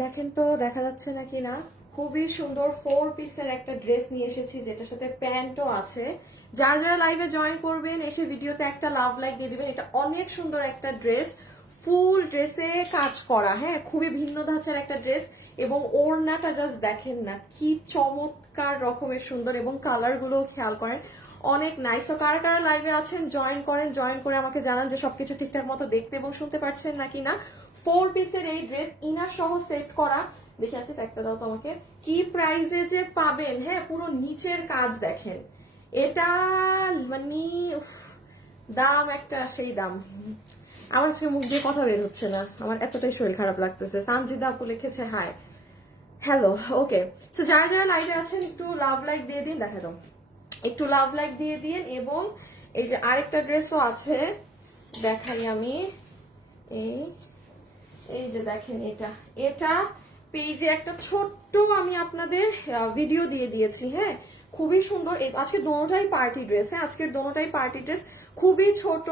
দেখেন তো দেখা যাচ্ছে নাকি না, খুবই সুন্দর 4 পিসের একটা ড্রেস নিয়ে এসেছি যেটার সাথে প্যান্টও আছে। যারা যারা লাইভে জয়েন করবেন এসে ভিডিওতে একটা লাভ লাইক দিয়ে দিবেন। এটা অনেক সুন্দর একটা ড্রেস, ফুল ড্রেসে কাজ করা, হ্যাঁ খুবই ভিন্ন ধাঁচের একটা ড্রেস। এবং ওড়নাটা জাস্ট দেখেন না কি চমৎকার রকমের সুন্দর, এবং কালার গুলো খেয়াল করেন অনেক নাইস। তো কারা কারা লাইভে আছেন জয়েন করেন, জয়েন করে আমাকে জানান যে সবকিছু ঠিকঠাক মতো দেখতে এবং শুনতে পাচ্ছেন নাকি না। 4 পিসের এই ড্রেস ইনার সহ সেট করা, দেখে আসি একটা দাও তোমাকে কি প্রাইসে যে পাবেন। হ্যাঁ পুরো নিচের কাজ দেখেন, এটা মানে দাম একটা সেই দাম। আমার আজকে মুখ দিয়ে কথা বের হচ্ছে না, আমার এতটাই শরীর খারাপ লাগতেছে। সানজিদা আপু লিখেছে হাই হ্যালো। ওকে, তো যারা যারা লাইভে আছেন একটু লাভ লাইক দিয়ে দিন, দেখা দাও একটু লাভ লাইক দিয়ে দিন। এবং এই যে আরেকটা ড্রেসও আছে দেখাই আমি, এই এই যে দেখেন এটা এটা পেজে একটা ছোট্ট আমি আপনাদের ভিডিও দিয়ে দিয়েছি। হ্যাঁ খুবই সুন্দর, আজকে দোনোটাই পার্টি ড্রেস। হ্যাঁ আজকের দোনোটাই পার্টি ড্রেস, খুবই ছোট,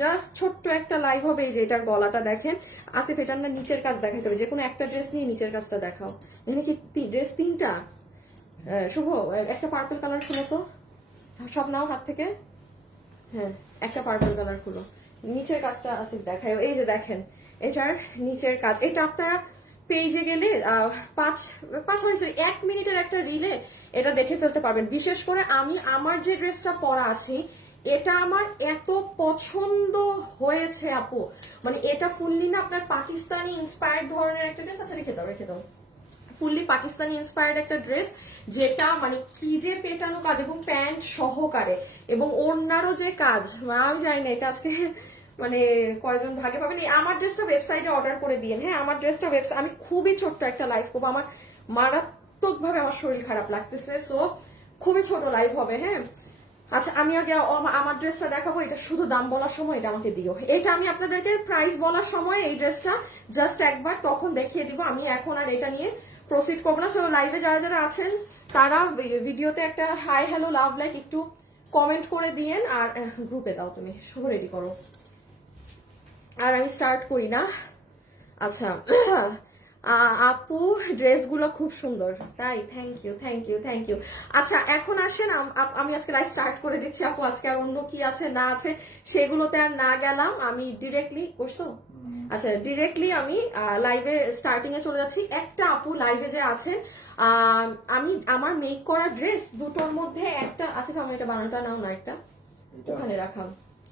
জাস্ট ছোট্ট একটা লাইভ হবে। এই যে এটার গলাটা দেখেন। আসিফ এটা আমরা নিচের কাজ দেখাতে হবে, যে কোনো একটা ড্রেস নিয়ে নিচের কাজটা দেখাও। এখানে কি ড্রেস তিনটা? শুভ একটা পার্পল কালার খুলো তো, সব নাও হাত থেকে। হ্যাঁ একটা পার্পল কালার খুলো, নিচের কাজটা আসিফ দেখায়। এই যে দেখেন এটার নিচের কাজ, এটা আপনারা পেজে গেলে 1 মিনিটের একটা রিলে এটা দেখে ফেলতে পারবেন। বিশেষ করে আমি আমার যে ড্রেসটা পরা আছি এটা আমার এত পছন্দ হয়েছে আপু, মানে এটা ফুললি না আপনার পাকিস্তানি ইন্সপায়ার্ড ধরনের একটা ড্রেস। আচ্ছা রেখে দাও রেখে দাও, ফুললি পাকিস্তানি ইন্সপায়ার্ড একটা ড্রেস, যেটা মানে কি যে পেটানো কাজ এবং প্যান্ট সহকারে, এবং ওড়নারও যে কাজ আমি জানি না এটা আজকে মানে কয়জন ভাগে পাবেন। আমার ড্রেসটা ওয়েবসাইটে অর্ডার করে দিয়ে। হ্যাঁ আমার ড্রেসটা ওয়েবসাইট, আমি খুবই ছোট্ট একটা লাইভ করবো, আমার মারাত্মক ভাবে আমার শরীর খারাপ লাগতেছে, সো খুবই ছোট লাইভ হবে। হ্যাঁ আচ্ছা আমি আগে আমার ড্রেসটা দেখাবো, এটা শুধু দাম বলার সময় এটা আমাকে দিও। এটা আমি আপনাদেরকে প্রাইস বলার সময় এই ড্রেসটা জাস্ট একবার তখন দেখিয়ে দিব, আমি এখন আর এটা নিয়ে প্রসিড করবো না। সো লাইভে যারা যারা আছেন তারা ভিডিওতে একটা হাই হ্যালো লাভ লাইক একটু কমেন্ট করে দিয়েন, আর গ্রুপে দাও তুমি, শুভ রেডি করো আর আমি স্টার্ট করি না। আচ্ছা আপু ড্রেসগুলো খুব সুন্দর, তাই thank you thank you thank you. আচ্ছা এখন আসেন আমি আজকে লাইভ স্টার্ট করে দিচ্ছি আপু। আজকে আর অন্য কি আছে না আছে সেগুলোতে আর না গেলাম, আমি ডিরেক্টলি করছো। আচ্ছা ডিরেক্টলি আমি লাইভে স্টার্টিং এ চলে যাচ্ছি। একটা আপু লাইভে যে আছেন, আমি আমার মেক করা ড্রেস দুটোর মধ্যে একটা আছে, আমি এটা বানানোটা নাও না, একটা ওখানে রাখাম।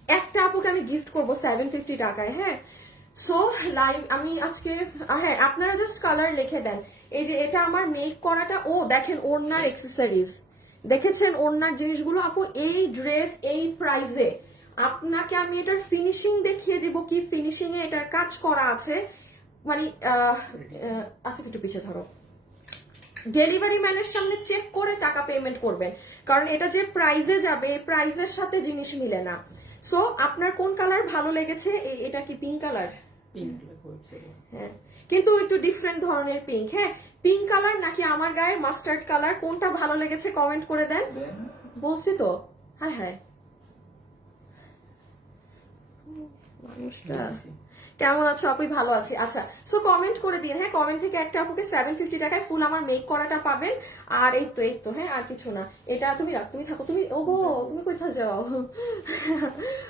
একটা আপুকে আমি গিফট করবো 750 টাকায়। হ্যাঁ সো লাইভ আমি আজকে, হ্যাঁ আপনারা জাস্ট কালার লিখে দেন। এই যে এটা আমার মেক করাটা, ও দেখেন ওড়নার এক্সেসরিজ দেখেছেন, ওড়নার জিনিসগুলো আপু এই ড্রেস এই প্রাইসে আপনাকে আমি এটার ফিনিশিং দেখিয়ে দিব, কি ফিনিশিং এ এটার কাজ করা আছে। মানে আচ্ছা একটু পিছিয়ে ধরো, ডেলিভারি ম্যানের সামনে চেক করে টাকা পেমেন্ট করবেন, কারণ এটা যে প্রাইজে যাবে এই প্রাইজের সাথে জিনিস মিলে না। সো আপনার কোন কালার ভালো লেগেছে? এটা কি পিঙ্ক কালার? হ্যাঁ কিন্তু একটু ডিফারেন্ট ধরনের পিঙ্ক। হ্যাঁ পিঙ্ক কালার নাকি আমার গায়ে মাস্টার্ড কালার, কোনটা ভালো লেগেছে কমেন্ট করে দেন। বলছি তো হ্যাঁ হ্যাঁ মানুষটা কেমন আছো আপু? ভালো আছি। আচ্ছা সো কমেন্ট করে দিন। হ্যাঁ কমেন্ট থেকে একটা আপুকে 750 টাকায় ফুল আমার মেক করাটা পাবেন। আর এই তো হ্যাঁ আর কিছু না, এটা তুমি রাখ, তুমি থাকো, তুমি ওগো তুমি কোথায় যাও?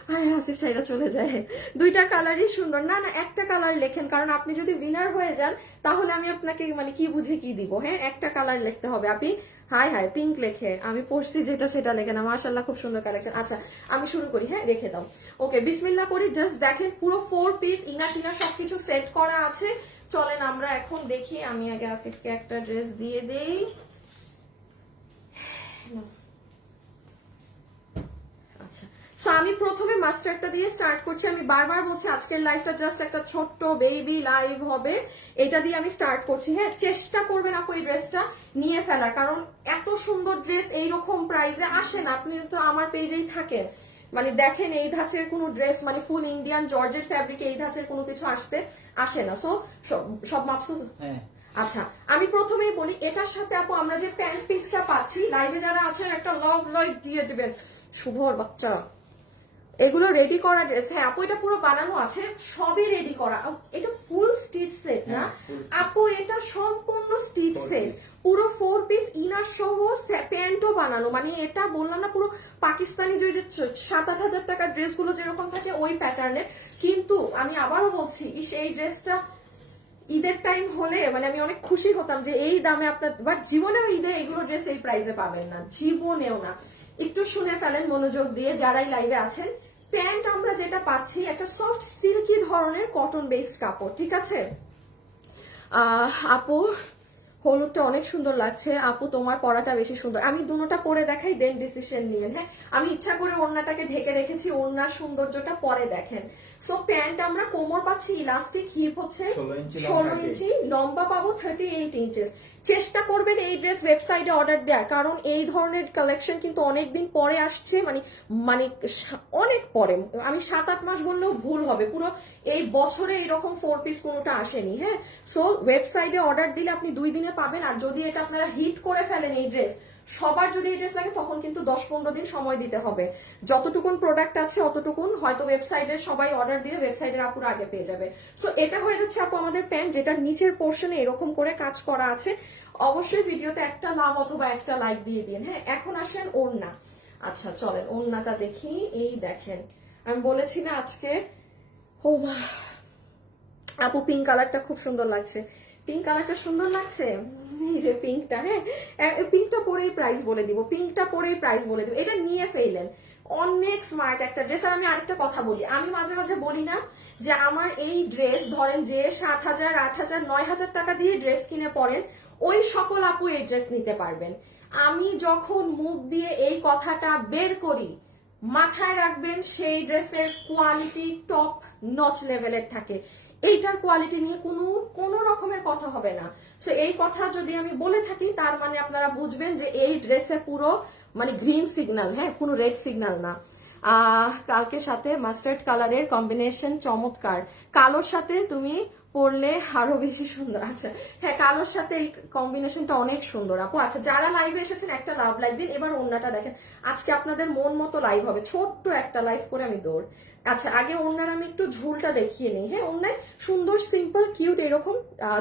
হ্যাঁ হাসিফ চাইরা চলে যায়। দুইটা কালারই সুন্দর, না না একটা কালার লেখেন, কারণ আপনি যদি উইনার হয়ে যান তাহলে আমি আপনাকে মানে কি বুঝে কি দিব। হ্যাঁ একটা কালার লিখতে হবে। আপনি হাই হাই পিঙ্ক লেখে, আমি পড়ছি যেটা সেটা লেখে না। মাশাআল্লাহ খুব সুন্দর কালেকশন। আচ্ছা আমি শুরু করি, হ্যাঁ রেখে দাও। ওকে বিসমিল্লাহ করি। জাস্ট দেখেন পুরো 4 পিস ইনা টিনা সবকিছু সেট করা আছে। চলেন আমরা এখন দেখি। আমি আগে আসিফকে একটা ড্রেস দিয়ে দেই। আচ্ছা সো আমি প্রথমে মাস্টারটা দিয়ে স্টার্ট করছি। আমি বারবার বলছি আজকের লাইভটা জাস্ট একটা ছোট্ট বেবি লাইভ হবে, এটা দিয়ে আমি স্টার্ট করছি। হ্যাঁ চেষ্টা করবেন আপু এই ড্রেসটা নিয়ে ফেলার, কারণ এত সুন্দর ড্রেস এইরকম প্রাইসে আসে না। আপনি তো আমার পেজেই থাকেন, মানে দেখেন এই ধাঁচের কোনো ড্রেস মানে ফুল ইন্ডিয়ান জর্জেট ফ্যাব্রিকে এই ধাঁচের কোনো কিছু আসে না। সো সব মাপসুদ। আচ্ছা আমি প্রথমেই বলি এটার সাথে আপু আমরা যে প্যান্ট পিসটা পাচ্ছি, লাইভে যারা আছেন একটা লাভ লাইক দিয়ে দিবেন। শুভর বাচ্চা এগুলো রেডি করা ড্রেস। হ্যাঁ আপু এটা পুরো বানানো আছে, সবই রেডি করা। এটা ফুল স্টিচ সেট না আপু, এটা সম্পূর্ণ স্টিচ সেট, পুরো 4 পিস ইনার সহ প্যান্টও বানানো। মানে এটা বললাম না পুরো পাকিস্তানি যে 7-8 হাজার টাকার ড্রেসগুলো যেরকম থাকে ওই প্যাটার্নের। কিন্তু আমি আবারও বলছি এই ড্রেসটা ঈদের টাইম হলে মানে আমি অনেক খুশি হতাম যে এই দামে আপনার, বাট জীবনেও ঈদে এগুলো ড্রেস এই প্রাইসে পাবেন না, জীবনেও না। একটু শুনে ফেলেন মনোযোগ দিয়ে যারাই লাইভে আছেন। প্যান্ট আমরা যেটা পাচ্ছি একটা সফট সিল্কি ধরনের কটন বেসড কাপড়, ঠিক আছে। আপু হলুদটা অনেক সুন্দর লাগছে আপু, তোমার পরাটা বেশি সুন্দর। আমি দুটোটা পরে দেখাই, দেন ডিসিশন নিয়েন। হ্যাঁ আমি ইচ্ছা করে ওড়নাটাকে ঢেকে রেখেছি, ওড়নার সৌন্দর্যটা পরে দেখেন। সো প্যান্ট আমরা কোমর পাচ্ছি ইলাস্টিক, হিপ হচ্ছে 16 ইঞ্চি, লম্বা পাবো 38 ইঞ্চেস। চেষ্টা করবেন এই ড্রেস ওয়েবসাইটে অর্ডার দেওয়ার, কারণ এই ধরনের কালেকশন কিন্তু অনেকদিন পরে আসছে, মানে মানে অনেক পরে, আমি 7-8 মাস বললেও ভুল হবে, পুরো এই বছরে এরকম 4 পিস কোনোটা আসেনি। হ্যাঁ সো ওয়েবসাইটে অর্ডার দিলে আপনি 2 দিনে পাবেন। আর যদি এটা আপনারা হিট করে ফেলেন এই ড্রেস, সবার যদি এই ড্রেস লাগে তখন কিন্তু 10-15 দিন সময় দিতে হবে। যতটুকুন প্রোডাক্ট আছে অতটুকুন হয়তো ওয়েবসাইটের সবাই অর্ডার দিয়ে ওয়েবসাইটের আপুরা আগে পেয়ে যাবে। সো এটা হয়ে যাচ্ছে আপু আমাদের প্যান্ট, যেটার নিচের পোর্শনে এরকম করে কাজ করা আছে। অবশ্যই ভিডিওতে একটা লাভ অথবা একটা লাইক দিয়ে দিন। হ্যাঁ এখন আসেন ওড়না। আচ্ছা চলেন ওড়নাটা দেখি। এই দেখেন আমি বলেছি না আজকে, ও মা আপু পিঙ্ক কালারটা খুব সুন্দর লাগছে, পিঙ্ক কালারটা সুন্দর লাগছে। এই যে পিঙ্কটা, হ্যাঁ পিঙ্কটা পরেই প্রাইস বলে দিব, পিঙ্কটা পরেই প্রাইস বলে দিব। এটা নিয়ে ফেলেন, অনেক স্মার্ট একটা ড্রেস। আর আমি আরেকটা কথা বলি, আমি মাঝে মাঝে বলি না যে আমার এই ড্রেস ধরেন যে 7,000, 8,000, 9,000 টাকা দিয়ে ড্রেস কিনে পরেন, ওই সকল আপু এই ড্রেস নিতে পারবেন। আমি যখন মুখ দিয়ে এই কথাটা বের করি মাথায় রাখবেন সেই ড্রেসের কোয়ালিটি টপ নচ লেভেলের থাকে, এইটার কোয়ালিটি নিয়ে কোনো রকমের কথা হবে না। সো এই কথা যদি আমি বলে থাকি তার মানে আপনারা বুঝবেন যে এই ড্রেসে পুরো মানে গ্রিন সিগন্যাল, হ্যাঁ কোনো রেড সিগন্যাল না। কালকে সাথে মাস্টার্ড কালারের কম্বিনেশন চমৎকার, কালোর সাথে তুমি পরলে আরো বেশি সুন্দর। আচ্ছা হ্যাঁ কালোর সাথে এই কম্বিনেশনটা অনেক সুন্দর আপু। আচ্ছা যারা লাইভে এসেছেন একটা লাভ লাইভ দিন। এবার ওড়নাটা দেখেন, আজকে আপনাদের মন মতো লাইভ হবে, ছোট্ট একটা লাইভ করে আমি দৌড়। আচ্ছা আগে ওড়নার আমি একটু ঝুলটা দেখিয়ে নিই। হ্যাঁ ওড়নায় সুন্দর সিম্পল কিউট এরকম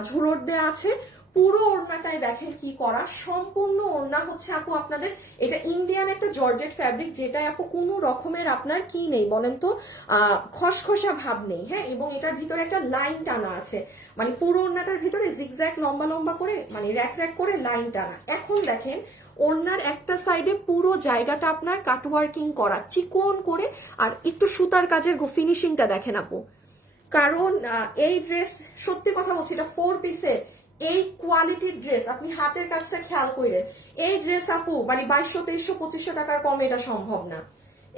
ঝুলট দেওয়া আছে। পুরো ওড়নাটাই দেখেন কি করা, সম্পূর্ণ ওড়না হচ্ছে আপু আপনাদের এটা ইন্ডিয়ান একটা জর্জেট ফ্যাব্রিক, যেটা আপু কোনো রকমের আপনার কি নেই বলেন তো, খসখসা ভাব নেই। হ্যাঁ এবং এটার ভিতরে একটা লাইন টানা আছে, মানে পুরো ওড়নাটার ভিতরে জিগজ্যাগ লম্বা লম্বা করে মানে র্যাক র্যাক করে লাইন টানা। এখন দেখেন ওড়নার একটা সাইডে পুরো জায়গাটা আপনার কাটওয়ার্কিং করা চিকন করে, আর একটু সুতার কাজের ফিনিশিংটা দেখেন আপু। কারণ এই ড্রেস সত্যি কথা বলছি এটা 4 পিসের এই কোয়ালিটির ড্রেস, আপনি হাতের কাজটা খেয়াল করেন, এই ড্রেস আপু মানে 2200, 2300, 2500 টাকার কমে এটা সম্ভব না।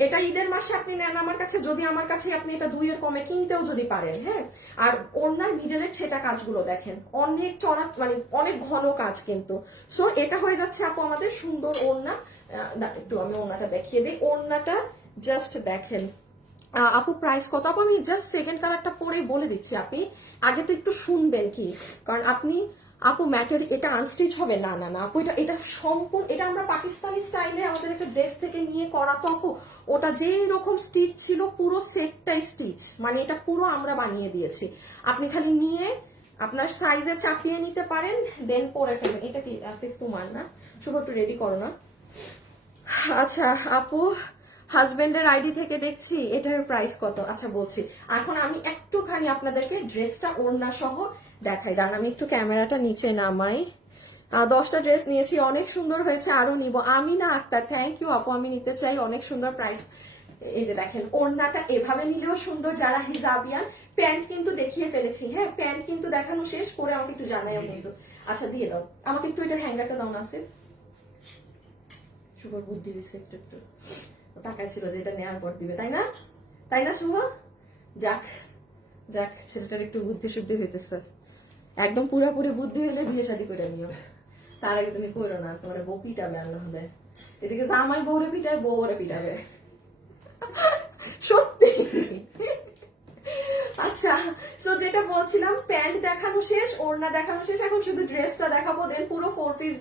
এটা ঈদের মাসে আপনি নেন আমার কাছে, যদি আমার কাছে আপনি এটা 2 এর কমে কিনতেও যদি পারেন। হ্যাঁ আর ওড়নার মিডলের ছেটা কাজগুলো দেখেন অনেক চড়া, মানে অনেক ঘন কাজ কিন্তু। সো এটা হয়ে যাচ্ছে আপু আমাদের সুন্দর ওড়না। একটু আমি ওড়নাটা দেখিয়ে দিই, ওড়নাটা জাস্ট দেখেন। আপু প্রাইস কত আপু, আমি জাস্ট সেকেন্ড কালারটা পরেই বলে দিচ্ছি, আপনি আগে তো একটু শুনবেন কি, কারণ আপনি আপু ম্যাটার এটা আনস্টিচ হবে না না না আপু, এটা সম্পূর্ণ, এটা আমরা পাকিস্তানি স্টাইলে আমাদের একটা ড্রেস থেকে নিয়ে করা তো আপু, ওটা যে রকম স্টিচ ছিল পুরো সেটটাই স্টিচ, মানে এটা পুরো আমরা বানিয়ে দিয়েছি। আপনি খালি নিয়ে আপনার সাইজে চাপিয়ে নিতে পারেন, দেন পরে ফেলবেন। এটা কি আসিফ তোমার না, শুভ একটু রেডি করো না। আচ্ছা আপু হাজবেন্ডের আইডি থেকে দেখছি এটার প্রাইস কত, আচ্ছা বলছি। এখন আমি একটুখানি আপনাদেরকে ড্রেসটা ওড়না সহ দেখাই, দাঁড়ান আমি একটু ক্যামেরাটা নিচে নামাই। 10টা ড্রেস নিয়েছি, অনেক সুন্দর হয়েছে, আরো নিব। আমি না আক্তার, থ্যাংক ইউ আপু, আমি নিতে চাই, অনেক সুন্দর প্রাইস। এই যে দেখেন ওড়নাটা এভাবে নিলেও সুন্দর যারা হিজাবিয়ান। প্যান্ট কিন্তু দেখিয়ে ফেলেছি, হ্যাঁ প্যান্ট কিন্তু দেখানো শেষ করে আমাকে একটু জানাইও কিন্তু। আচ্ছা দিয়ে দাও আমাকে একটু, এটার হ্যাঙ্গারটা দাও না আছে, শুভর বুদ্ধি দিচ্ছে একটু একটু, তাকায় ছিল যে এটা নেওয়ার পর দিবে, তাই না তাই না শুভ? যাক যাক ছেলেটার একটু বুদ্ধি শুদ্ধি হইতেছে, একদম পুরাপুরি বুদ্ধি হলে বিয়ে শাদী করে নিও, তার আগে তুমি করো না, তোমার বউ পিটাবে আর না হলে, এদিকে জামাই বউরে পিটায়, বউ ওরে পিটাবে সত্যি। আচ্ছা সো যেটা বলছিলাম, প্যান্ট দেখানো শেষ, ওড়না দেখানো শেষ, এখন শুধু ড্রেসটা দেখাবো, দেন পুরো 4 পিস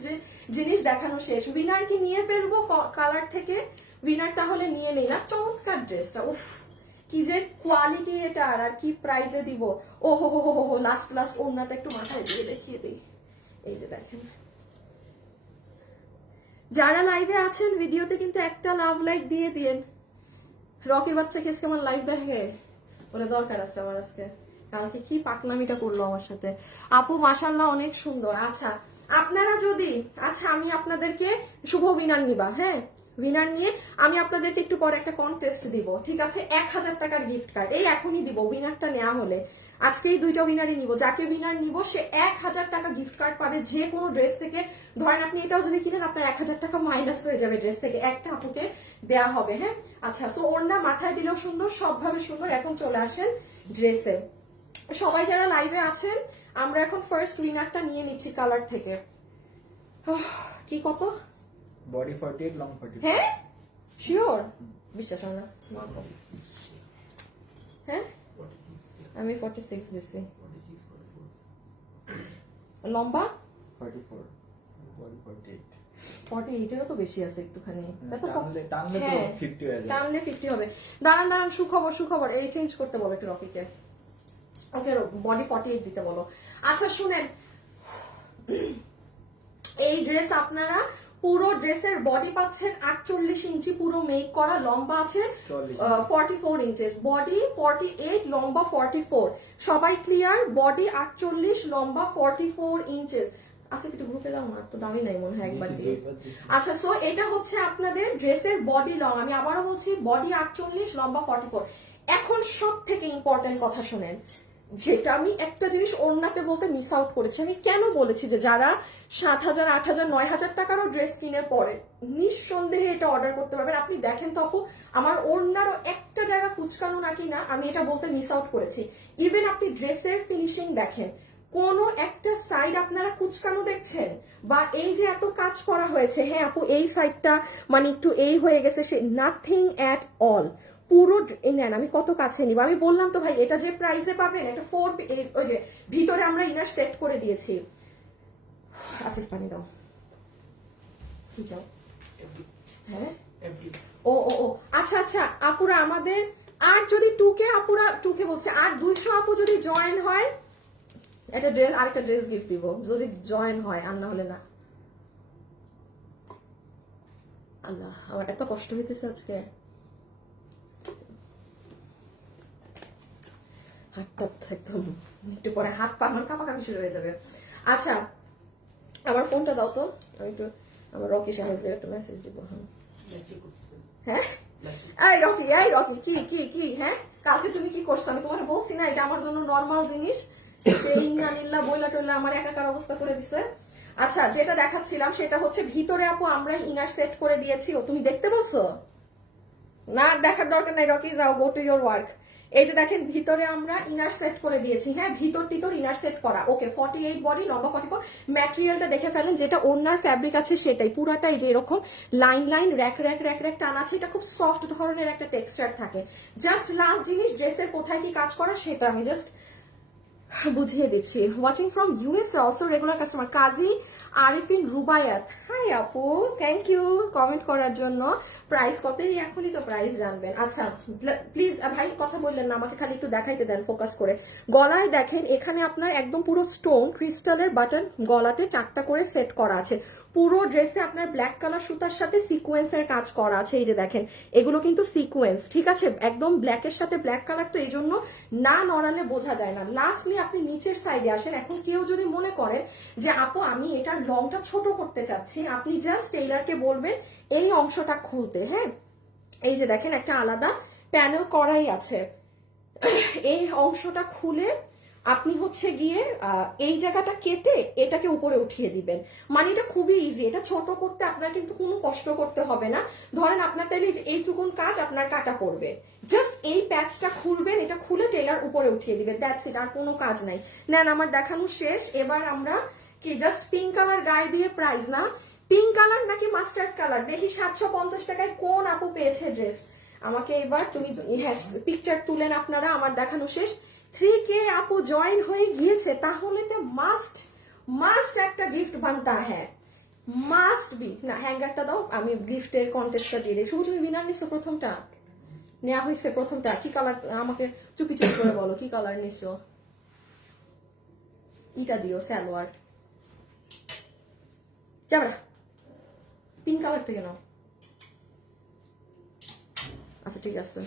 জিনিস দেখানো শেষ। উইনার কি নিয়ে ফেলবো কালার থেকে, উইনার তাহলে নিয়ে নেই না। চমৎকার ড্রেসটা, উফ কি যে কোয়ালিটি এটার, আর কি প্রাইসে দিব। ও হো হো হো হো, লাস্ট ওড়নাটা একটু মাথায় দিয়ে দেখিয়ে দিই। এই যে দেখেন, যারা লাইভে আছেন ভিডিওতে কিন্তু একটা লাভ লাইক দিয়ে দিন। রকির বাচ্চা কেসকে আমার লাইভ দেখে বলে দরকার আছে আমার আজকে, কালকে কি পাকনামিটা করলো আমার সাথে। আপু মাশাআল্লাহ অনেক সুন্দর। আচ্ছা আপনারা যদি, আচ্ছা আমি আপনাদেরকে শুভ উইনার নিবা, হ্যাঁ উইনার নিয়ে আমি আপনাদেরকে একটু পরে একটা কন্টেস্ট দিব, ঠিক আছে? 1000 টাকার গিফট কার্ড এই এখনই দিব, উইনারটা নেওয়া হলে আজকে এই দুইটা উইনারই নিব। যাকে উইনার নিব সে 1000 টাকা গিফট কার্ড পাবে যে কোনো ড্রেস থেকে। ধরেন আপনি এটাও যদি কিনেন আপনার 1000 টাকা মাইনাস হয়ে যাবে ড্রেস থেকে, একটা আপুকে দেয়া হবে, হ্যাঁ? আচ্ছা সো ওড়না মাথায় দিলেও সুন্দর, সবভাবে সুন্দর। এখন চলে আসেন ড্রেসে। সবাই যারা লাইভে আছেন আমরা এখন ফার্স্ট উইনারটা নিয়ে নিচ্ছি কালার থেকে। কি কত? Body 48, long 40। হ্যাঁ শিওর? বিশ্বাস হয় না। হ্যাঁ আমি 46 দিছি। লম্বা 44, বডি 48। 48 এরও তো বেশি আছে একটুখানি। টানলে তো 50 হয়ে যাবে। টানলে 50 হবে। দাঁড়ান সুখবর, এই চেঞ্জ করতে বলো একটু রকিকে। ওকে বডি 48 দিতে বলো। আচ্ছা শুনেন, এই ড্রেস আপনারা পুরো ড্রেসের বডি পাচ্ছেন 48 ইঞ্চি, পুরো মেক করা, লম্বা আছে 44 ইঞ্চেস, বডি 48, লম্বা 44। সবাই ক্লিয়ার? বডি 48, লম্বা 44 ইঞ্চেস। আচ্ছা একটু গ্রুপে দাও না, তো দামি নাই মনে হয় একবার দিয়ে। আচ্ছা সো এটা হচ্ছে আপনাদের ড্রেসের বডি লং, আমি আবারও বলছি বডি 48, লম্বা 44। এখন সব থেকে ইম্পর্টেন্ট কথা শুনেন, যেটা আমি একটা জিনিস ওড়নাতে বলতে মিস আউট করেছি। আমি কেন বলেছি যে যারা 7000, 8000, 9000 টাকারও ড্রেস কিনে পরে নিঃসন্দেহে এটা অর্ডার করতে পারবেন। আপনি দেখেন তো আপু, আমার ওড়নারও একটা জায়গা কুচকানো নাকি না, আমি এটা বলতে মিস আউট করেছি। ইভেন আপনি ড্রেসের ফিনিশিং দেখেন, কোন একটা সাইড আপনারা কুচকানো দেখছেন? বা এই যে এত কাজ করা হয়েছে, হ্যাঁ আপু এই সাইডটা মানে একটু এই হয়ে গেছে, সে নাথিং অ্যাট অল। পুরো নেন, আমি কত কাছে নিব। আমি বললাম তো ভাই এটা যে প্রাইসে পাবেন, এটা 4, ওই যে ভিতরে আমরা ইনার সেট করে দিয়েছি। আসিফ পানি দাও, কি চাও? হ্যাঁ ও ও ও আচ্ছা আপুরা আমাদের আর যদি 2K আপুরা 2K বলছে, আর 200 আপু যদি জয়েন হয় একটা ড্রেস, আরেকটা ড্রেস গিফট দিব যদি জয়েন হয়, আর না হলে না। আল্লাহ আমার এত কষ্ট হইতেছে আজকে, হাতটা একদম একটু পরে হাত পা আমার কাঁপাকাঁপি শুরু হয়ে যাবে। আচ্ছা আমার ফোনটা দাও তো, আমি একটু আমার রকি সাহেবকে একটা মেসেজ দিব। হ্যাঁ এই রকি কি হ্যাঁ কালকে তুমি কি করছো? আমি তোমার বলছি না এটা আমার জন্য নর্মাল জিনিস, সেই ইন্নানিল্লাহ বইলা টইলা আমার একাকার অবস্থা করে দিছে। আচ্ছা যেটা দেখাচ্ছিলাম সেটা হচ্ছে ভিতরে আপু আমরা ইনার সেট করে দিয়েছি। ও তুমি দেখতে বলছো না, দেখার দরকার নাই রকি, যাও গো টু ইয়োর ওয়ার্ক। এই যে দেখেন ভিতরে আমরা ইনার সেট করে দিয়েছি, হ্যাঁ ভিতর টিতর ইনার সেট করা। ওকে 48 বডি, লম্বা 44। ম্যাটেরিয়ালটা দেখে ফেলেন, যেটা ওড়নার ফ্যাব্রিক আছে সেটাই পুরাটাই যে এরকম লাইন র্যাক টান আছে, এটা খুব সফট ধরনের একটা টেক্সচার থাকে। জাস্ট লাস্ট জিনিস ড্রেসের কোথায় কি কাজ করা সেটা আমি জাস্ট বুঝিয়ে দিচ্ছি। Watching from USA, also regular customer Kazi Arifin Rubayat. Hi আপু, থ্যাংক ইউ কমেন্ট করার জন্য। প্রাইস কত? এখনই তো প্রাইস জানবেন। আচ্ছা প্লিজ ভাই কথা বললেন না, আমাকে খালি একটু দেখাইতে দেন ফোকাস করে। গলায় দেখেন এখানে আপনার একদম পুরো স্টোন ক্রিস্টালের বাটন গলাতে 4টা করে সেট করা আছে। পুরো ড্রেসে আপনার ব্ল্যাক কালার সুতার সাথে সিকোয়েন্সের কাজ করা আছে। এই যে দেখেন এগুলো কিন্তু সিকোয়েন্স, ঠিক আছে? একদম ব্ল্যাকের সাথে ব্ল্যাক কালার, তো এই জন্য না নড়ালে বোঝা যায় না। লাস্টলি আপনি নিচের সাইডে আসেন। এখন কেউ যদি মনে করেন যে আপু আমি এটার লংটা ছোট করতে চাচ্ছি, আপনি জাস্ট টেইলারকে বলবেন এই অংশটা খুলতে। হ্যাঁ এই যে দেখেন একটা আলাদা প্যানেল করাই আছে, এই অংশটা খুলে আপনি হচ্ছে গিয়ে এই জায়গাটা কেটে এটাকে উপরে উঠিয়ে দিবেন। মানে এটা খুবই ইজি, এটা ছোট করতে আপনার কিন্তু কোনো কষ্ট করতে হবে না। ধরেন আপনার তাহলে এইটুকুন কাজ আপনার কাটা পড়বে, জাস্ট এই প্যাচটা খুলবেন, এটা খুলে টেলার উপরে উঠিয়ে দিবেন, দ্যাটস ইট, আর কোনো কাজ নাই। নেন আমার দেখানো শেষ। এবার আমরা কি জাস্ট পিঙ্ক কালার গায়ে দিয়ে প্রাইস না, পিঙ্ক কালার নাকি মাস্টার্ড কালার দেখি 750 টাকায় কোন আপু পেয়েছে ড্রেস আমাকে এবার তুমি হ্যাঁ পিকচার তুলেন আপনারা। আমার দেখানো শেষ। 3K আপু জয়েন হয়ে গিয়েছে, তাহলে তো মাস্ট একটা গিফট বানতা হ্যাঁ। Must be. না হ্যাঙ্গারটা দাও, আমি গিফটের কন্টেস্টটা দিয়ে দিই। শুধু তুমি বিনার নিছো প্রথমটা, নেওয়া হয়েছে প্রথমটা। কি কালার আমাকে চুপি চুপি করে বলো, কি কালার নিছো? ইটা দিও সালোয়ার, যাবরা পিঙ্ক কালার থেকে নাও। আচ্ছা ঠিক আছে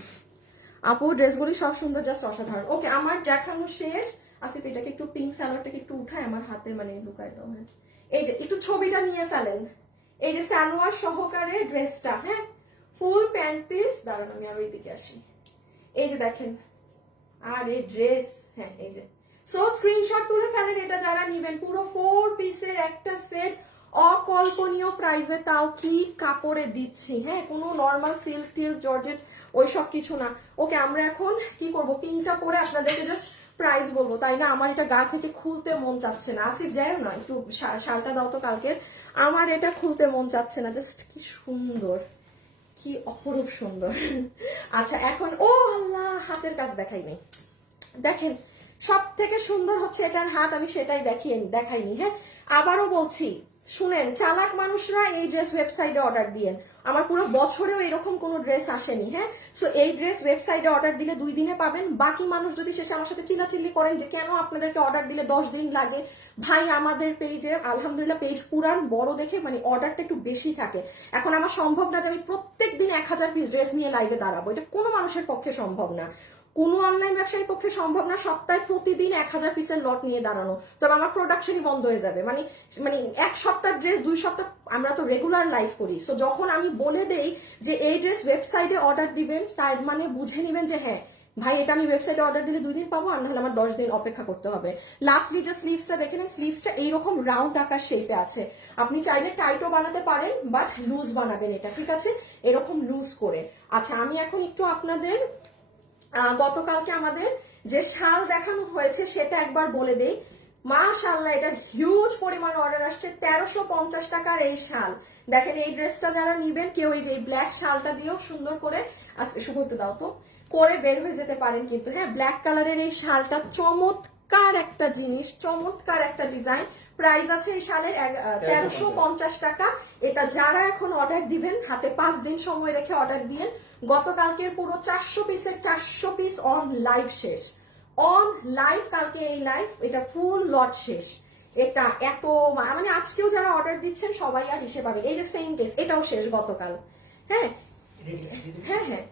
আপু, ড্রেসগুলি সব সুন্দর, জাস্ট অসাধারণ। ওকে আমার দেখানো শেষ। আসিফ এটাকে একটু পিঙ্ক সালোয়ারটাকে একটু উঠায় আমার হাতে মানে লুকায় দাও। হ্যাঁ এই যে একটু ছবিটা নিয়ে ফেলেন, এই যে সালোয়ার সহকারে ড্রেসটা, হ্যাঁ ফুল প্যান্ট পিস। দাঁড়ান আমি আর ওইদিকে আসি। এই যে দেখেন, আর এই ড্রেস, হ্যাঁ এই যে। সো স্ক্রিনশট তুলে ফেলেন এটা যারা নিবেন। পুরো 4 পিসের একটা সেট, অকল্পনীয় প্রাইসে, তাও কি কাপড়ে দিচ্ছি। হ্যাঁ কোনো নর্মাল সিল্ক টিল্ক জর্জেট ওইসব কিছু না। ওকে আমরা এখন কি করব, পিনটা পরে আপনাদেরকে জাস্ট প্রাইস বলবো, তাই না? আমার এটা গা থেকে খুলতে মন চাচ্ছে না। আসিফ যাই না, একটু শালটা দাও তো কালকে, আমার এটা খুলতে মন চাচ্ছে না। জাস্ট কি সুন্দর, কি অপরূপ সুন্দর। আচ্ছা এখন ও আল্লাহ, হাতের কাজ দেখাইনি। দেখেন সব থেকে সুন্দর হচ্ছে এটার হাত, আমি সেটাই দেখাইনি। হ্যাঁ আবারও বলছি, শুনেন, চালাক মানুষরা এই ড্রেস ওয়েবসাইটে অর্ডার দিয়েন। আমার পুরো বছরেও এরকম কোনো ড্রেস আসেনি। হ্যাঁ সো এই ড্রেস ওয়েবসাইটে অর্ডার দিলে 2 দিনে পাবেন। বাকি মানুষ যদি শেষে আমার সাথে চিল্লাচিল্লি করেন যে কেন আপনাদেরকে অর্ডার দিলে 10 দিন লাগে, ভাই আমাদের পেজে আলহামদুলিল্লাহ পেজ পুরান বড় দেখে মানে অর্ডারটা একটু বেশি থাকে। এখন আমার সম্ভব না যে আমি প্রত্যেক দিন 1000 পিস ড্রেস নিয়ে লাইভে দাঁড়াবো, এটা কোনো মানুষের পক্ষে সম্ভব না, কোনো অনলাইন ব্যবসায়ীর পক্ষে সম্ভব না সপ্তাহে প্রতিদিন 1000 পিসের লট নিয়ে দাঁড়ানো। তবে আমার প্রোডাকশনই বন্ধ হয়ে যাবে। মানে মানে 1 সপ্তাহ ড্রেস 2 সপ্তাহ, আমরা তো রেগুলার লাইভ করি। সো যখন আমি বলে দেই যে এই ড্রেস ওয়েবসাইটে অর্ডার দিবেন, তাই মানে বুঝে নিবেন যে হ্যাঁ ভাই এটা আমি ওয়েবসাইটে অর্ডার দিলে 2 দিন পাবো, আর নাহলে আমার 10 দিন অপেক্ষা করতে হবে। লাস্টলি যে স্লিভসটা দেখে নেন, স্লিভসটা এইরকম রাউন্ড আকার শেপে আছে। আপনি চাইলে টাইটও বানাতে পারেন, বাট লুজ বানাবেন এটা, ঠিক আছে? এরকম লুজ করে। আচ্ছা আমি এখন একটু আপনাদের গতকালকে আমাদের যে শাল দেখানো হয়েছে সেটা একবার বলে দেই। মাশাআল্লাহ এটার হিউজ পরিমাণ অর্ডার আসছে। 1350 টাকার এই শাল। দেখেন এই ড্রেসটা যারা নিবেন, কেউ এই যে এই ব্ল্যাক শালটা দিয়েও সুন্দর করে শুভ একটু দাও তো, করে বের হয়ে যেতে পারেন কিন্তু। হ্যাঁ ব্ল্যাক কালারের এই শালটা চমৎকার একটা জিনিস, চমৎকার একটা ডিজাইন। প্রাইস আছে এই শালের 1350 টাকা। এটা যারা এখন অর্ডার দিবেন, হাতে 5 দিন সময় রেখে অর্ডার দিয়েন। গতকালকের পুরো 400 পিসের 400 পিস অন লাইভ শেষ, অন লাইভ। কালকে এই লাইভ, এটা ফুল লট শেষ। এটা এত মানে আজকেও যারা অর্ডার দিচ্ছেন সবাই আর হিসেবে পাবেন। এই যে সেম কেস, এটাও শেষ গতকাল। হ্যাঁ হ্যাঁ হ্যাঁ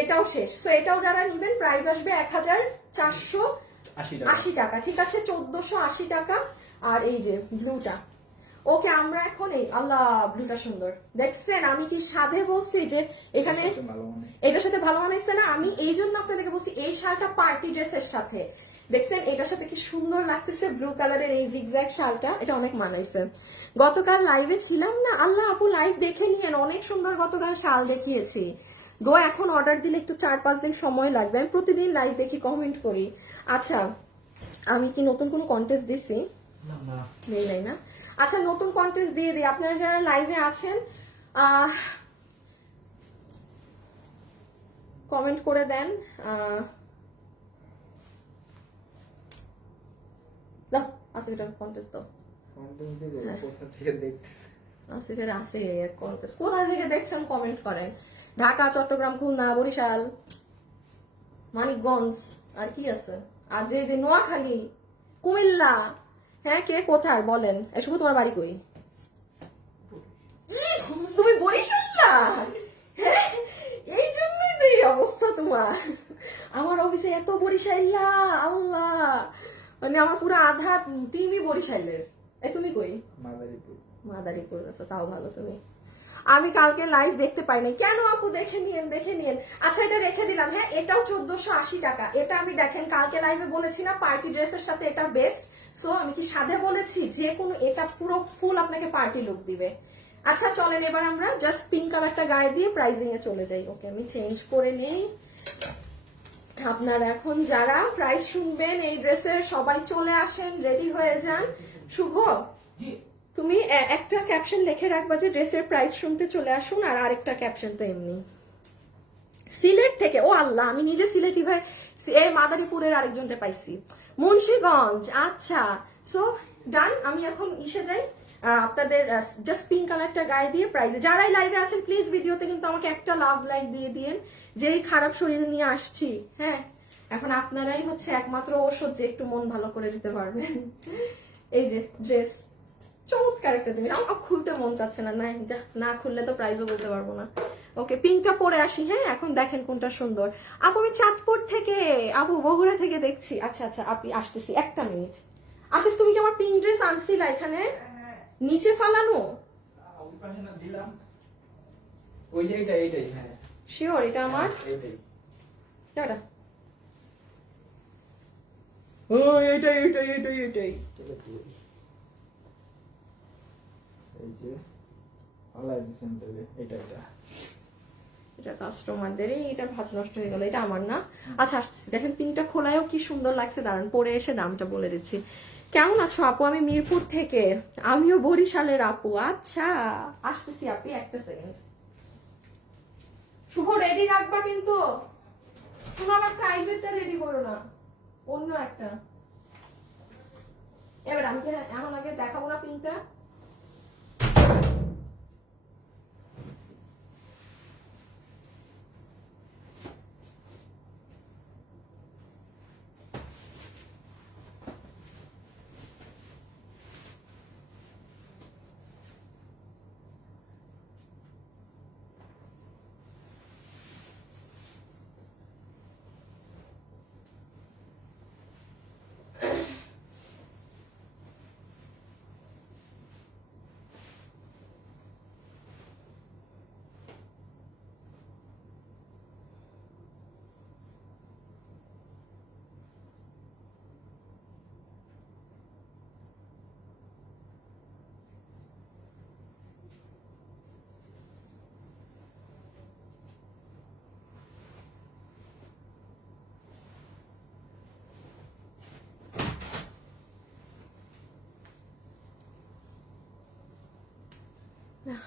এটাও শেষ। তো এটাও যারা নিবেন প্রাইস আসবে 1480 টাকা, ঠিক আছে? 1480 টাকা। আর এই যে ব্লুটা, ওকে আমরা এখন এই আল্লাহ ব্লুটা সুন্দর দেখছেন। আমি কি সাধে বলছি যে এখানে এটার সাথে ভালো মানাইছে না? আমি এই জন্য আপনাদেরকে বলছি এই শালটা পার্টি ড্রেসের সাথে, দেখছেন এটার সাথে কি সুন্দর লাগতেছে। ব্লু কালারের এই জিগজ্যাগ শালটা, এটা অনেক মানাইছে। গতকাল লাইভে ছিলাম না, আল্লাহ আপু লাইভ দেখে নিয়েন, অনেক সুন্দর গতকাল শাল দেখিয়েছি গো। এখন অর্ডার দিলে একটু 4-5 দিন সময় লাগবে। আমি প্রতিদিন লাইভ দেখি, কমেন্ট করি। আচ্ছা আমি কি নতুন কোনো কন্টেস্ট দিছি? নেই না। আচ্ছা নতুন কন্টেস্ট দিয়ে দিই। আপনারা যারা লাইভে আছেন কমেন্ট করে দেন। দাও আসিফের কন্টেস্ট দাও। আসিফের আছে কন্টেস্ট, কোথা থেকে দেখছেন কমেন্ট করেন। ঢাকা, চট্টগ্রাম, খুলনা, বরিশাল, মানিকগঞ্জ, আর কি আছে, আর যে নোয়াখালী, কুমিল্লা, হ্যাঁ কে কোথায় বলেন। এসব তোমার বাড়ি কই? তুমি বরিশাল না? এই জন্যই তো এই অবস্থা তোমার। আমার অফিসে এত বরিশাইল্লা, আল্লাহ মানে আমার পুরো আধা টিমই বরিশালের। তুমি কই? মাদারীপুর। আচ্ছা তাও ভালো তুমি। আমি কালকে লাইভ দেখতে পাইনি কেন আপু? দেখে নিয়েন। আচ্ছা এটা রেখে দিলাম। হ্যাঁ এটাও 1480 টাকা। এটা আমি দেখেন কালকে লাইভে বলেছি না পার্টি ড্রেসের সাথে এটা বেস্ট। সো আমি কি সাধে বলেছি যে কোনো, এটা পুরো ফুল আপনাকে পার্টি লুক দিবে। আচ্ছা চলেন এবার আমরা জাস্ট পিঙ্ক কালারটা গায়ে দিয়ে প্রাইজিং এ চলে যাই। ওকে আমি চেঞ্জ করে নেই। আপনারা এখন যারা প্রাইস শুনবেন এই ড্রেসের সবাই চলে আসেন, রেডি হয়ে যান। শুভ তুমি একটা ক্যাপশন লিখে রাখবা যে ড্রেসের প্রাইস শুনতে চলে আসুন, আর আরেকটা ক্যাপশন তো এমনি সিলেট থেকে। ও আল্লাহ আমি নিজে সিলেটি ভাই, এই মাদারীপুরের আরেকজনটা পাইছি, মুন্সিগঞ্জ। আচ্ছা সো ডান। আমি এখন ইসে যাই, আপনাদের জাস্ট পিঙ্ক কালারটা গায়ে দিয়ে প্রাইজে যারাই লাইভে আছেন প্লিজ ভিডিওতে কিন্তু আমাকে একটা লাভ লাইক দিয়ে দিয়েন, যেই খারাপ শরীর নিয়ে আসছি। হ্যাঁ, এখন আপনারাই হচ্ছে একমাত্র ঔষধ যে একটু মন ভালো করে দিতে পারবেন। এই যে ড্রেস চমৎকার একটা জিনিস, আমার খুলতে মন চাচ্ছে না, না খুললে তো প্রাইজও বলতে পারবো না। ওকে, পিঙ্কটা পরে আসি। হ্যাঁ, এখন দেখেন কোনটা সুন্দর। আপু আমি চাঁদপুর থেকে, আপু বগুড়া থেকে দেখছি। আচ্ছা আচ্ছা, আপনি আসতেছি, একটা মিনিট। আসিফ তুমি কি আমার পিঙ্ক ড্রেস আনছিলা এখানে নিচে ফালানো? ওই পাশে না দিলাম, ওই যে এইটাই। হ্যাঁ শিওর এটা আমার? এইটাই। এটা ও এইটাই। এই যে আলাই দিছেন তবে এটা এটা কাস্টমারদেরই, এটা ভাঁজ নষ্ট হয়ে গেল, এটা আমার না। আচ্ছা আসতেছি, দেখেন পিঙ্কটা খোলায়ও কি সুন্দর লাগছে, দাঁড়ান পরে এসে দামটা বলে দিচ্ছি। কেমন আছো আপু? আমি মিরপুর থেকে। আমিও বরিশালের আপু। আচ্ছা আসতেছি আপনি, একটা সেকেন্ড। শুভ রেডি রাখবা কিন্তু, শুনো আমার প্রাইজেরটা রেডি করো না, অন্য একটা। এবার আমি কি এখন আগে দেখাবো না পিঙ্কটা?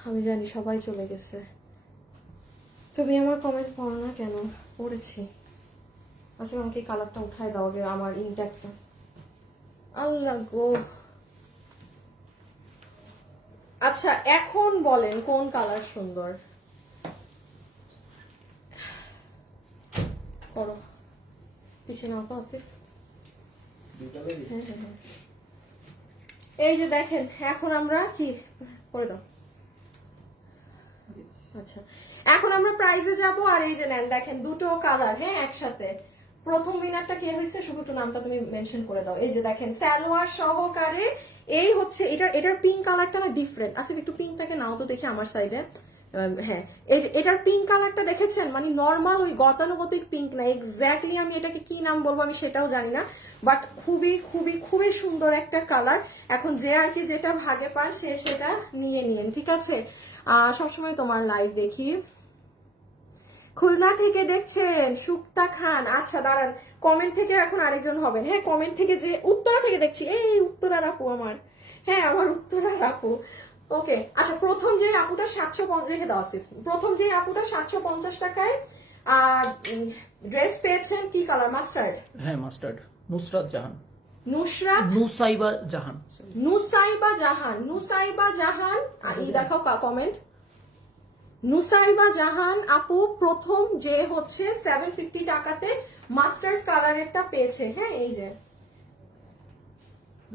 আমি জানি সবাই চলে গেছে, তুমি আমার কমেন্ট পড়ো না কেন? পড়েছি। আচ্ছা আমাকে কালারটা উঠায় দাও আগে, আমার ইনট্যাক্টটা। আল্লাহ গো। আচ্ছা এখন বলেন কোন কালার সুন্দর? করো পিছনে মতো আছে। হ্যাঁ। এই যে দেখেন, এখন আমরা কি করে দাও। আচ্ছা এখন আমরা প্রাইজে যাব, আর এই যে নেন দেখেন দুটো কালার, হ্যাঁ একসাথে। প্রথম উইনারটা কে হয়েছে? শুধু একটু নামটা তুমি মেনশন করে দাও। এই যে দেখেন সালোয়ার সহকারে, এই হচ্ছে এটার পিঙ্ক কালারটা না ডিফারেন্ট। আসলে একটু পিঙ্কটাকে নাও তো দেখি আমার সাইডে। হ্যাঁ এই যে এটার পিঙ্ক কালারটা দেখেছেন, মানে নর্মাল ওই গতানুগতিক পিঙ্ক না, এক্স্যাক্টলি আমি এটাকে কি নাম বলবো আমি সেটাও জানি না, বাট খুবই খুবই খুবই সুন্দর একটা কালার। এখন যে আর কি যেটা ভাগে পান সে সেটা নিয়ে নিন, ঠিক আছে? সবসময় তোমার লাইভ দেখি। খুলনা থেকে দেখছেন সুক্তা খান। আচ্ছা দাঁড়ান, কমেন্ট থেকে এখন আরেকজন হবেন। হ্যাঁ কমেন্ট থেকে যে উত্তরা থেকে দেখছি, এই উত্তরার আপু আমার। হ্যাঁ আমার উত্তরার আপু। ওকে আচ্ছা, প্রথম যে আপুটা 750 রেখে দেওয়া আছে, প্রথম যে আপুটা 750 টাকায় ড্রেস পেয়েছেন কি কালার? মাস্টার্ড। হ্যাঁ মাস্টার্ড। নুসরাত জাহান। নুসাইবা জাহান। এই দেখাও কমেন্ট। নুসাইবা জাহান আপু প্রথম যে হচ্ছে 750 টাকাতে মাস্টার্ড কালারেরটা পেয়েছে। হ্যাঁ এই যে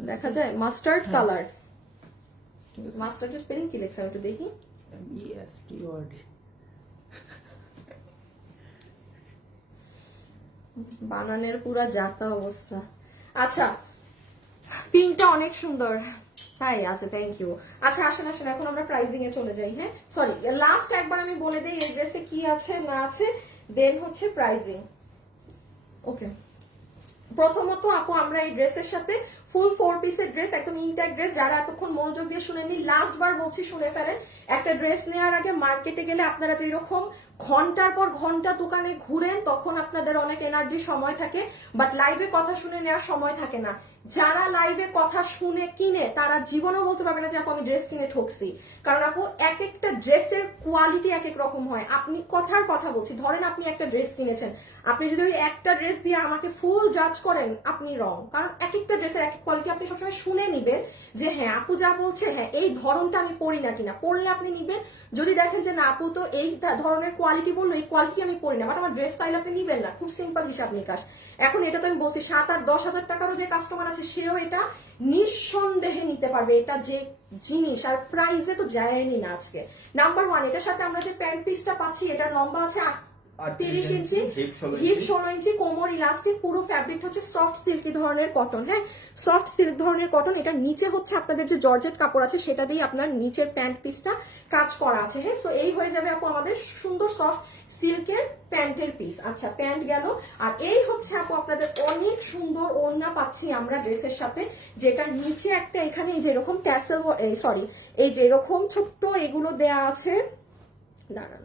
দেখা যায় মাস্টার্ড কালার। মাস্টার্ডের স্পেলিং কি লেখা একটু দেখি। MESTORD। বানানের পুরা জাতা অবস্থা। আচ্ছা পিঙ্কটা অনেক সুন্দর। তাই আচ্ছা থ্যাংক ইউ। আচ্ছা আসেন এখন আমরা প্রাইজিং এ চলে যাই। হ্যাঁ সরি লাস্ট একবার আমি বলে দেই এই ড্রেসে কি আছে না আছে, দেন হচ্ছে প্রাইজিং। ওকে প্রথমত আপু আমরা এই ড্রেসের সাথে ফুল 4 পিসের ড্রেস, একদম ইনট্যাক্ট ড্রেস। যারা এতক্ষণ মনোযোগ দিয়ে শুনেননি লাস্ট বার বলছি শুনে ফেলেন। একটা ড্রেস নেওয়ার আগে মার্কেটে গেলে আপনারা যেরকম ঘন্টার পর ঘন্টা দোকানে ঘুরেন তখন আপনাদের অনেক এনার্জি সময় থাকে, বাট লাইভে কথা শুনে নেওয়ার সময় থাকে না। যারা লাইভে কথা শুনে কিনে তারা জীবনেও বলতে পারবে না যে আপু আমি ড্রেস কিনে ঠকছি, কারণ আপু এক একটা ড্রেসের কোয়ালিটি এক এক রকম হয়। আপনি কথার কথা বলছি, ধরেন আপনি একটা ড্রেস কিনেছেন, আপনি যদি ওই একটা ড্রেস দিয়ে আমাকে ফুল জাজ করেন আপনি রং, কারণ এক একটা ড্রেসের এক এক কোয়ালিটি আপনি সবসময় শুনে নিবেন যে হ্যাঁ আপু যা বলছে হ্যাঁ এই ধরনটা আমি পরি না কিনা, পরলে আপনি নিবেন। যদি দেখেন যে না আপু তো এই ধরনের কোয়ালিটি বললো এই কোয়ালিটি আমি পরি না, বাট আমার ড্রেস পাইলে আপনি নিবেন না। খুব সিম্পল হিসাব নিকাশ। এখন এটা তো আমি বলছি 7 আর 10 হাজার টাকারও যে কাস্টমার আছে সেও এটা নিঃসন্দেহে নিতে পারবে, এটা যে জিনিস আর প্রাইসে তো যায়নি না আজকে। নাম্বার 1, এটার সাথে আমরা যে প্যান্ট পিসটা পাচ্ছি এটার লম্বা আছে 30 ইঞ্চি, হিপ 16 ইঞ্চি, কোমর ইলাস্টিক, পুরো ফ্যাব্রিক হচ্ছে সফট সিল্কি ধরনের কটন। হ্যাঁ, সফট সিল্ক ধরনের কটন। এটা নিচে হচ্ছে আপনাদের যে জর্জেট কাপড় আছে সেটা দিয়ে আপনার নিচের প্যান্ট পিসটা কাজ করা আছে। হ্যাঁ, সো এই হয়ে যাবে আপু আমাদের সুন্দর সফট সিল্কের প্যান্টের পিস। আচ্ছা, প্যান্ট গেল। আর এই হচ্ছে আপু আপনাদের অনেক সুন্দর ওড়না পাচ্ছি আমরা ড্রেসের সাথে, যেটার নিচে একটা এখানে এই যে এরকম ট্যাসেল, সরি এই যে এরকম ছোট্ট এগুলো দেয়া আছে। দাঁড়ান,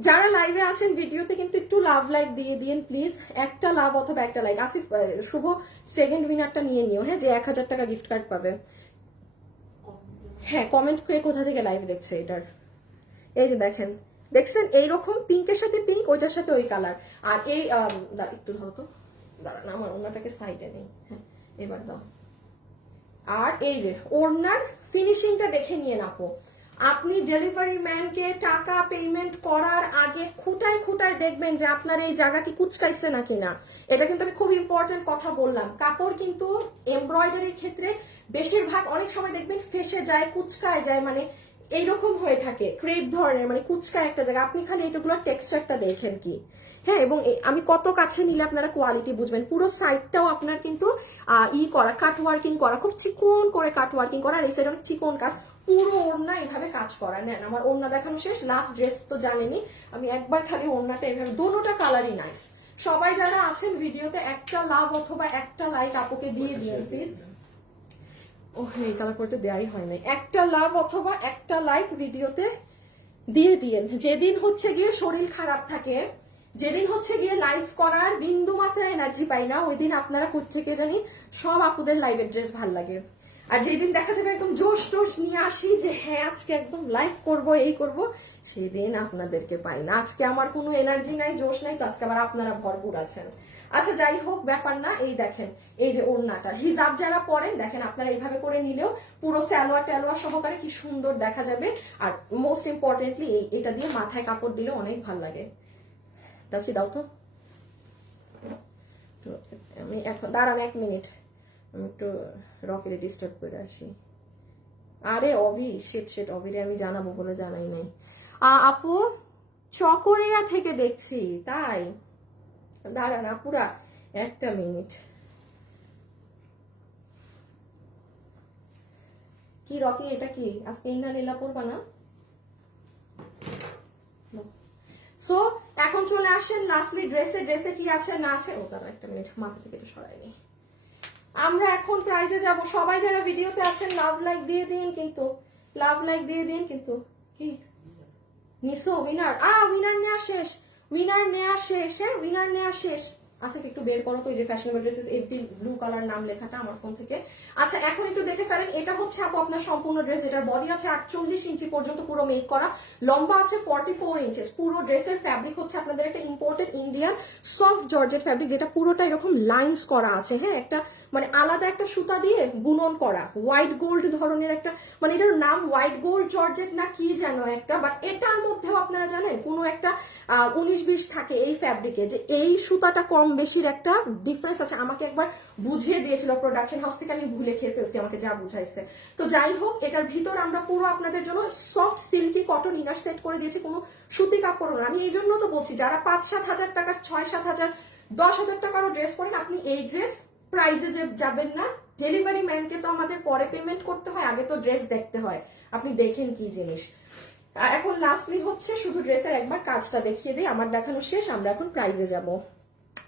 যারা লাইভে আছেন ভিডিওতে কিন্তু একটু লাভ লাইক দিয়ে দিন প্লিজ, একটা লাভ অথবা একটা লাইক। আসিফ শুভ সেকেন্ড উইনারটা নিয়ে নিও, হ্যাঁ, যে 1000 টাকা গিফট কার্ড পাবে। হ্যাঁ, কমেন্ট করে কোথা থেকে লাইভ দেখছে এটার। এই যে দেখেন, দেখছেন এইরকম পিঙ্কের সাথে পিঙ্ক, ওইটার সাথে ওই কালার। আর এই একটু ধরো তো, দাঁড়ান আমার ওনাটাকে সাইডে নেই। হ্যাঁ, এবার দাও। আর এই যে ওড়নার ফিনিশিংটা দেখে নিয়ে নাপো। আপনি ডেলিভারি ম্যানকে টাকা পেমেন্ট করার আগে খুঁটায় খুঁটায় দেখবেন যে আপনার এই জায়গা কি কুচকাইছে নাকি না। এটা কিন্তু আমি খুব ইম্পর্টেন্ট কথা বললাম। কাপড় কিন্তু এমব্রয়ডারির ক্ষেত্রে বেশিরভাগ অনেক সময় দেখবেন ফেসে যায়, কুচকায় যায়, মানে এইরকম হয়ে থাকে ক্রেপ ধরনের, মানে কুচকায় একটা জায়গা। আপনি খালি এটাগুলোর টেক্সচারটা দেখেন কি। হ্যাঁ, এবং আমি কত কাছে নিলে আপনারা কোয়ালিটি বুঝবেন। পুরো সাইডটাও আপনার কিন্তু করা, কাট ওয়ার্কিং করা, খুব চিকন করে কাট ওয়ার্কিং করা। আর এই সাইড অনেক চিকন কাজ, পুরো ওড়না এইভাবে কাজ করা। নেন, আমার ওড়না দেখানো শেষ। লাস্ট ড্রেস তো জানেনি, আমি একবার খালি ওড়নাটা এইভাবে, দোনোটা কালারই নাইস। সবাই যারা আছেন ভিডিওতে একটা লাভ অথবা একটা লাইক আপুকে দিয়ে দিন প্লিজ। এই কালার করতে দেয়াই হয় নাই। একটা লাভ অথবা একটা লাইক ভিডিওতে দিয়ে দিন। যেদিন হচ্ছে গিয়ে শরীর খারাপ থাকে, যেদিন হচ্ছে গিয়ে লাইভ করার বিন্দু মাত্রা এনার্জি পাই না, ওই দিন আপনারা কোত্থেকে জানি সব আপুদের লাইভের ড্রেস ভাল লাগে। আর যেদিন দেখা যাবে একদম জোশ টোশ নিয়ে আসি যে হ্যাঁ আজকে একদম লাইভ করব, এই করব, সেদিন আপনাদেরকে পাই না। আজকে আমার কোনো এনার্জি নাই, জোশ নাই, তো আজকে আবার আপনারা ভরপুর আছেন। আচ্ছা, যাই হোক, ব্যাপার না। এই দেখেন, এই যে ওড়নাটা, হিজাব যারা পরেন দেখেন আপনারা এইভাবে করে নিলেও পুরো সালোয়ার টালোয়ার সহকারে কি সুন্দর দেখা যাবে। আর মোস্ট ইম্পর্টেন্টলি এটা দিয়ে মাথায় কাপড় দিলে অনেক ভাল লাগে। দেখি দাও তো, আমি এখন দাঁড়ান 1 মিনিট, আমি একটু রকেটে ডিস্টার্ব করে আসি। আরে অভি, শেট অভিরে আমি জানাবো বলে জানাই নাই। আপু চকরিয়া থেকে দেখছি, তাই? দাঁড়ান আপুরা 1 মিনিট। কি রকি, এটা কি আজকে ইন্না লীলা পড়বা না? সো এখন চলে আসেন লাস্টলি ড্রেসে কি আছে না আছে। ও দাঁড়া 1 মিনিট, মাথা থেকে একটু সরাই নি। আমরা এখন প্রাইজে যাব। সবাই যারা ভিডিওতে আছেন লাভ লাইক দিয়ে দিন কিন্তু, লাভ লাইক দিয়ে দিন কিন্তু। কি নিসো উইনার? উইনার নেওয়া শেষ, উইনার নেওয়া শেষ। হ্যাঁ, উইনার নেওয়া শেষ। আচ্ছা, একটু বের করো তো এই যে fashionable dresses FD blue colour নাম লেখাটা আমার ফোন থেকে। আচ্ছা, এখন একটু দেখে ফেলেন। এটা হচ্ছে আপু আপনার সম্পূর্ণ ড্রেস, যেটার বডি আছে 48 ইঞ্চি পর্যন্ত পুরো মেক করা, লম্বা আছে 44 ইঞ্চেস। পুরো ড্রেসের ফ্যাব্রিক হচ্ছে আপনাদের একটা imported Indian soft georgette fabric, যেটা পুরোটা এরকম লাইন্স করা আছে। হ্যাঁ, একটা মানে আলাদা একটা সুতা দিয়ে বুনন করা, হোয়াইট গোল্ড ধরনের একটা, মানে এটার নাম হোয়াইট গোল্ড জর্জেট না কি যেন একটা, বাট এটার মধ্যেও আপনারা জানেন কোনো একটা 19-20 থাকে এই ফ্যাব্রিকে, যে এই সুতাটা কম বেশির একটা ডিফারেন্স আছে। আমাকে একবার বুঝিয়ে দিয়েছিল প্রোডাকশন হাউস থেকে, আমি ভুলে খেয়ে ফেলছি, আমাকে যা বুঝাইছে। তো যাই হোক, এটার ভিতর আমরা পুরো আপনাদের জন্য soft silky cotton inner set করে দিয়েছি, কোনো সুতি কাপড় না। আমি এই জন্য তো বলছি, যারা 5-7 হাজার টাকা, 6-7 হাজার, 10 হাজার টাকারও ড্রেস করেন, আপনি এই ড্রেস প্রাইজে যাবেন না। ডেলিভারি ম্যানকে তো আমাদের পরে পেমেন্ট করতে হয়, আগে তো ড্রেস দেখতে হয়। আপনি দেখেন কি জিনিস। এখন লাস্টলি হচ্ছে শুধু ড্রেসের একবার কাজটা দেখিয়ে দিই, আমার দেখানো শেষ, আমরা এখন প্রাইজে যাব।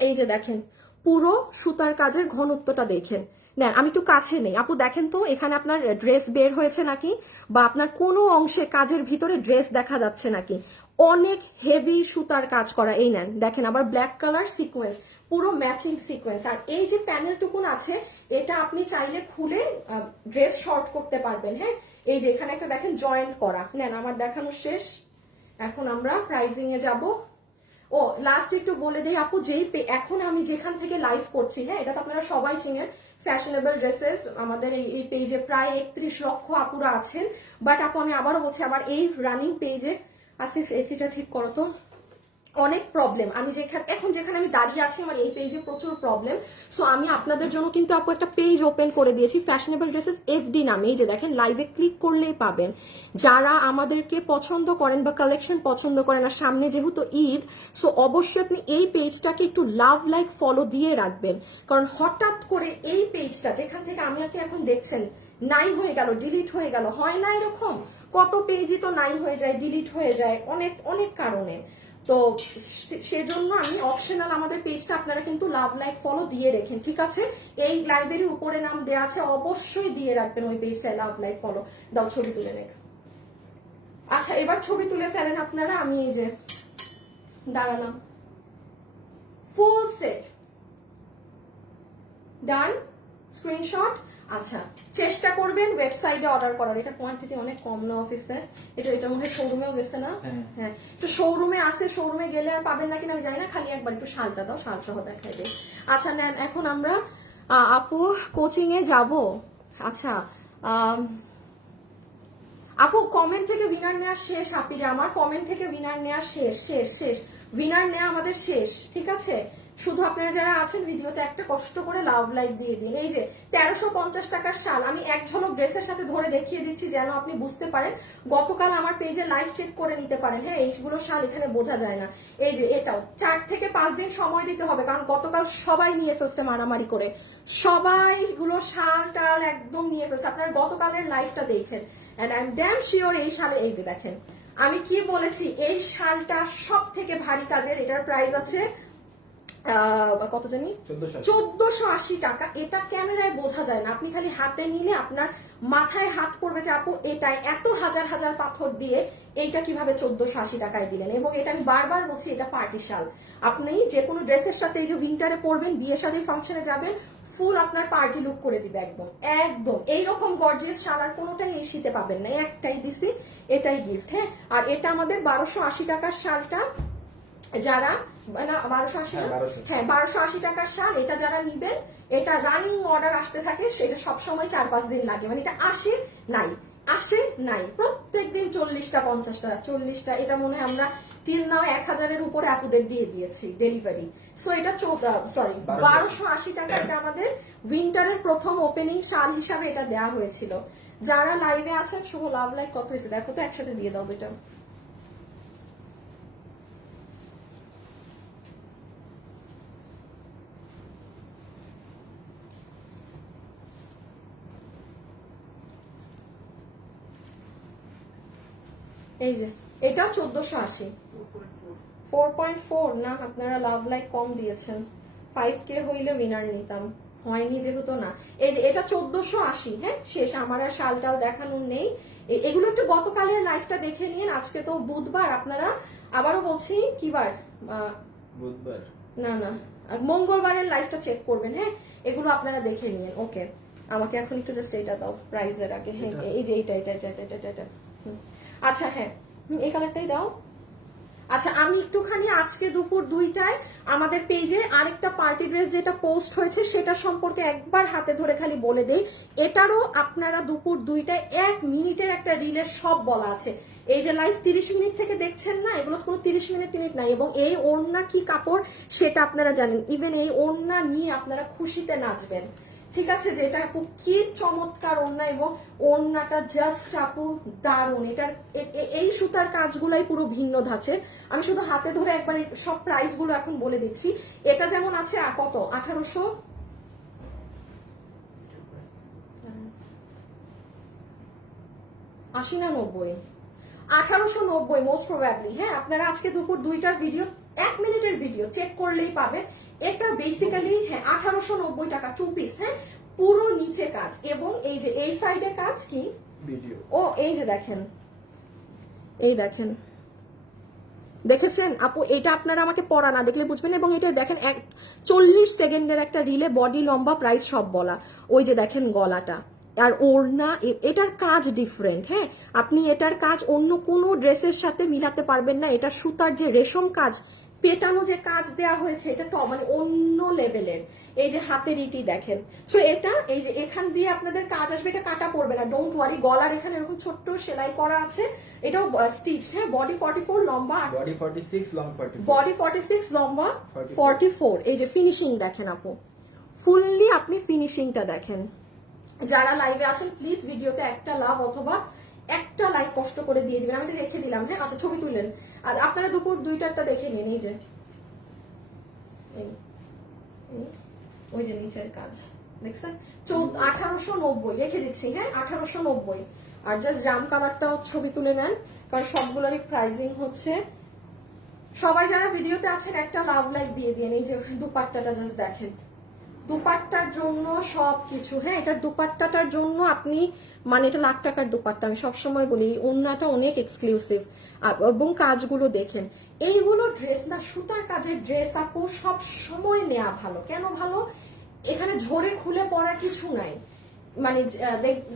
এই যে দেখেন, পুরো সুতার কাজের ঘনত্বটা দেখেন। না, আমি একটু কাছে নেই আপু, দেখেন তো এখানে আপনার ড্রেস বের হয়েছে নাকি, বা আপনার কোনো অংশে কাজের ভিতরে ড্রেস দেখা যাচ্ছে নাকি। অনেক হেভি সুতার কাজ করা। এই নেন দেখেন, আবার ব্ল্যাক কালার সিকোয়েন্স, পুরো ম্যাচিং সিকোয়েন্স। আর এই যে প্যানেলটুকুন আছে এটা আপনি চাইলে খুলে ড্রেস শর্ট করতে পারবেন। হ্যাঁ, এই যে এখানে একটা দেখেন জয়েন্ট করা। নেন, আমার দেখানো শেষ, এখন আমরা প্রাইজিং এ যাব। ও লাস্ট একটু বলে দেই আপু, এখন আমি যেখান থেকে লাইভ করছি, হ্যাঁ এটা তো আপনারা সবাই চিনেন, ফ্যাশনেবল ড্রেসেস আমাদের এই পেজে প্রায় 31 লক্ষ আপুরা আছেন। বাট আপু আমি আবারও বলছি, আবার এই রানিং পেজে আসিফ এসিটা ঠিক করো তো, অনেক প্রবলেম। আমি যেখানে আমি দাঁড়িয়ে আছি আমার এই পেজে প্রচুর প্রবলেম। সো আমি আপনাদের জন্য কিন্তু আপু একটা পেজ ওপেন করে দিয়েছি ফ্যাশনেবল ড্রেসেস এফডি নামে। এই যে দেখেন, লাইভে ক্লিক করলেই পাবেন। যারা আমাদেরকে পছন্দ করেন বা কালেকশন পছন্দ করেন, আর সামনে যেহেতু ঈদ, সো অবশ্যই আপনি এই পেজটাকে একটু লাভ লাইক ফলো দিয়ে রাখবেন। কারণ হঠাৎ করে এই পেজটা যেখান থেকে আমাকে এখন দেখছেন নাই হয়ে গেল, ডিলিট হয়ে গেল, হয় না এরকম? কত পেজই তো নাই হয়ে যায়, ডিলিট হয়ে যায়, অনেক অনেক কারণে। তো সেজন্য আমি অপশনাল আমাদের পেজটা আপনারা কিন্তু লাভ লাইক ফলো দিয়ে রেখেন, ঠিক আছে? এই লাইভেরই উপরে নাম দেওয়া আছে, অবশ্যই দিয়ে রাখবেন ওই পেজটায় লাভ লাইক ফলো। দাও ছবি তুলে রেখ। আচ্ছা, এবার ছবি তুলে ফেলেন আপনারা। আমি এই যে দাঁড়ালাম, ফুল সেট ডান, স্ক্রিনশট। আচ্ছা, চেষ্টা করবেন ওয়েবসাইটে অর্ডার করার। এটা কোয়ান্টিটি অনেক কম না অফিসে, এটা মনে হয় শোরুমেও গেছে না? হ্যাঁ, তো শোরুমে আছে, শোরুমে গেলে আর পাবেন না কিনা আমি জানি না। খালি একবার একটু শালটা দাও, শাল সহ দেখাই দিই। আচ্ছা নেন, এখন আমরা আপু কোচিং এ যাব। আচ্ছা আপু কমেন্ট থেকে উইনার নেওয়া শেষ। আপিরে আমার কমেন্ট থেকে উইনার নেওয়া শেষ, উইনার নেওয়া আমাদের শেষ, ঠিক আছে? শুধু আপনারা যারা আছেন ভিডিওতে একটা কষ্ট করে লাভ লাইক দিয়ে দিন। এই যে 1350 টাকার শাল আমি এক ঝলক ড্রেসের সাথে ধরে দেখিয়ে দিচ্ছি যেন আপনি বুঝতে পারেন। গতকাল আমার পেজে লাইভ চেক করে নিতে পারেন। হ্যাঁ, এইগুলো শাল এখানে বোঝা যায় না। এই যে এটাও 4 থেকে 5 দিন সময় দিতে হবে, কারণ গতকাল সবাই নিয়ে ফেলছে মারামারি করে, সবাইগুলো শাল টাল একদম নিয়ে ফেলছে। আপনারা গতকালের লাইভটা দেখেন, and I am damn sure এই শালে, এই যে দেখেন আমি কি বলেছি, এই শালটা সব থেকে ভারী কাজের। এটার প্রাইস আছে কত জানি, 1480 টাকা। এটা ক্যামেরায় বোঝা যায় না, আপনি খালি হাতে নিলে আপনার মাথায় হাত পড়বে যে আপু এটাই এত হাজার হাজার পাথর দিয়ে এইটা কিভাবে 1480 টাকায় দিলেন। এবং এটা আমি বারবার বলছি, এটা পার্টি শাল। আপনি যে কোনো ড্রেসের সাথে এই যে উইন্টারে পরবেন, বিয়ে শাদীর ফাংশনে যাবেন, ফুল আপনার পার্টি লুক করে দিবে একদম একদম। এইরকম গর্জিয়াস শাল আর কোনোটাই এই শীতে পাবেন না, একটাই দিছি, এটাই গিফট। হ্যাঁ, আর এটা আমাদের 1280 টাকার শালটা, যারা না 1280, হ্যাঁ 1280 টাকার শাল, এটা যারা নিবেন, এটা রানিং অর্ডার আসতে থাকে, সেটা সবসময় 4-5 দিন লাগে, মানে এটা আসে নাই প্রত্যেকদিন 40টা 50টা 40টা। এটা মনে হয় আমরা টিল নাও 1000-এর উপরে আপুদের দিয়ে দিয়েছি ডেলিভারি। সো এটা 1280 টাকা। এটা আমাদের উইন্টারের প্রথম ওপেনিং শাল হিসাবে এটা দেওয়া হয়েছিল। যারা লাইভে আছেন শুভ লাভ লাইক কত হয়েছে দেখো তো, একসাথে দিয়ে দাও এটা। এই যে এটা 1480, 4.4 না, আপনারা লাভ লাইক কম দিয়েছেন। 5K হইলে উইনার নিতাম, হয়নি যেহেতু না। এই যে এটা 1480। হ্যাঁ, শেষ, আমার আর শালটাল দেখানোর নেই। এগুলো একটু গতকালের লাইভটা দেখে নিন। আজকে তো বুধবার, আপনারা আবারও বলছি কি বার, বুধবার না মঙ্গলবারের লাইভটা চেক করবেন। হ্যাঁ, এগুলো আপনারা দেখে নিন। ওকে, আমাকে এখন একটু জাস্ট এইটা দাও প্রাইজের আগে। হ্যাঁ, এই যে এটা আচ্ছা, হ্যাঁ এই কালারটাই দাও। আচ্ছা, আমি একটুখানি আজকে দুপুর 2টায় আমাদের পেজে আরেকটা পার্টি ড্রেস যেটা পোস্ট হয়েছে সেটা সম্পর্কে একবার হাতে ধরে খালি বলে দেই। এটারও আপনারা দুপুর 2টায় 1 মিনিটের একটা রিলে সব বলা আছে। এই যে লাইভ 30 মিনিট থেকে দেখছেন না, এগুলো কোনো 30 মিনিট নাই। এবং এই ওড়না কি কাপড় সেটা আপনারা জানেন, ইভেন এই ওড়না নিয়ে আপনারা খুশিতে নাচবেন, ঠিক আছে? যে এটা আপু কি চমৎকার ওড়না, এবং ওড়নাটা জাস্ট আপু দারুণ। এটার এই সুতার কাজগুলাই পুরো ভিন্ন ধাঁচের। আমি শুধু হাতে ধরে একবার সব প্রাইস গুলো এখন বলে দিচ্ছি। এটা যেমন আছে কত, 1880 না 90, 1890 মোস্ট প্রবাবলি। হ্যাঁ, আপনারা আজকে দুপুর 2টার ভিডিও, 1 মিনিটের ভিডিও চেক করলেই পাবেন। এটা বেসিক্যালি হ্যাঁ 1890 টাকা 2 পিস। হ্যাঁ, পুরো নিচে কাজ, এবং এই যে এই সাইডে কাজ কি ভিডিও। ও এই যে দেখেন, এই দেখেন দেখেছেন আপু, এটা আপনারা আমাকে পড়া না দেখলে বুঝবেন। এবং এটা দেখেন 40 সেকেন্ডের একটা রিলে, বডি লম্বা, প্রাইস সব বলা। ওই যে দেখেন গলাটা আর ওড়না, এটার কাজ ডিফারেন্ট। হ্যাঁ, আপনি এটার কাজ অন্য কোনো ড্রেসের সাথে মিলাতে পারবেন না। এটা সুতার যে রেশম কাজ, পেটানো যে কাজ দেয়া হয়েছে, এটা মানে অন্য লেভেলের। এই যে হাতের ইটি দেখেন। সো এটা এই যে এখান দিয়ে আপনাদের কাজ আসবে, এটা কাটা পড়বে না, ডোন্ট ওয়ারি। গলার এখানে এরকম ছোট্ট সেলাই করা আছে, এটাও স্টিচ। হ্যাঁ, বডি 44, লম্বা বডি 46, লং 44। বডি 46, লম্বা 44। এই যে ফিনিশিং দেখেন আপু, ফুললি আপনি ফিনিশিংটা দেখেন। যারা লাইভে আছেন প্লিজ ভিডিওতে একটা লাভ অথবা একটা লাইক কষ্ট করে দিয়ে দিবেন। আমি এটা রেখে দিলাম। হ্যাঁ, আচ্ছা ছবি তুললেন। আর আপনারা দুপুর 2টারটা দেখে নিন। এই যে ওই যে নিচের কাজ দেখছেন, 1890 রেখে দিচ্ছি। হ্যাঁ, 1890। আর জাস্ট জাম কালারটাও ছবি তুলে নেন, কারণ সবগুলোরই প্রাইসিং হচ্ছে। সবাই যারা ভিডিওতে আছেন একটা লাভ লাইক দিয়ে দিন। এই যে দুপাট্টাটা জাস্ট দেখেন, দুপাট্টার জন্য সবকিছু। হ্যাঁ, এটার দুপাট্টাটার জন্য আপনি মানে এটা লাখ টাকার দুপাট্টা, আমি সবসময় বলি। ওড়নাটা অনেক এক্সক্লুসিভ এবং কাজগুলো দেখেন। এইগুলো ড্রেস না, সুতার কাজের ড্রেস আপু সব সময় নেওয়া ভালো। কেন ভালো? এখানে ঝরে খুলে পড়ার কিছু নাই। মানে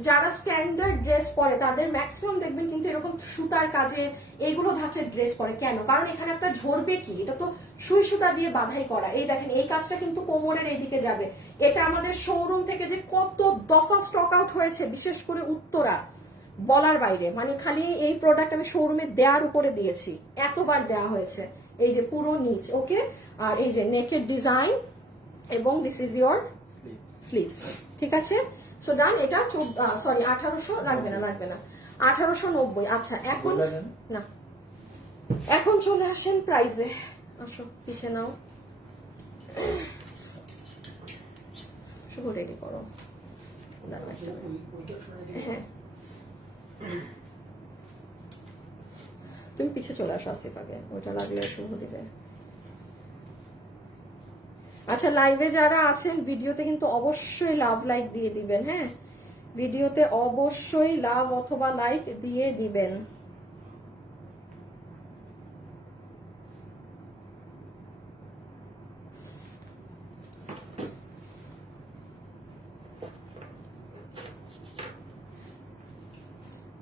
যারা স্ট্যান্ডার্ড ড্রেস পরে তাদের ম্যাক্সিমাম দেখবেন কিন্তু এরকম সুতার কাজের এইগুলো ধাঁচের ড্রেস পরে। কেন? কারণ এখানে আপনার ঝরবে কি, এটা তো সুই সুতা দিয়ে বাঁধাই করা। এই দেখেন এই কাজটা কিন্তু কোমরের এইদিকে যাবে। এটা আমাদের শোরুম থেকে যে কত দফা স্টক আউট হয়েছে, বিশেষ করে উত্তরা, বলার বাইরে। মানে খালি এই প্রোডাক্ট আমি শোরুমে দেওয়ার উপরে দিয়েছি, এতবার দেওয়া হয়েছে। এই যে পুরো নিচ, ওকে। আর এই যে নেকের ডিজাইন এবং দিস ইজ ইয়োর স্লিভস, ঠিক আছে। সো ডান। এটা 1800 লাগবে না, লাগবে না, 1890। আচ্ছা এখন না, এখন চলে আসেন প্রাইজে। আসো পিছে নাও, শুভ রেডি করো। হ্যাঁ, তুমি পিছে চলে আসো আসিফ, আগে ওইটা লাগলে শুভ দিবে। আচ্ছা, লাইভে যারা আছেন ভিডিওতে কিন্তু অবশ্যই লাভ লাইক দিয়ে দিবেন। হ্যাঁ, ভিডিওতে অবশ্যই লাভ অথবা লাইক দিয়ে দিবেন।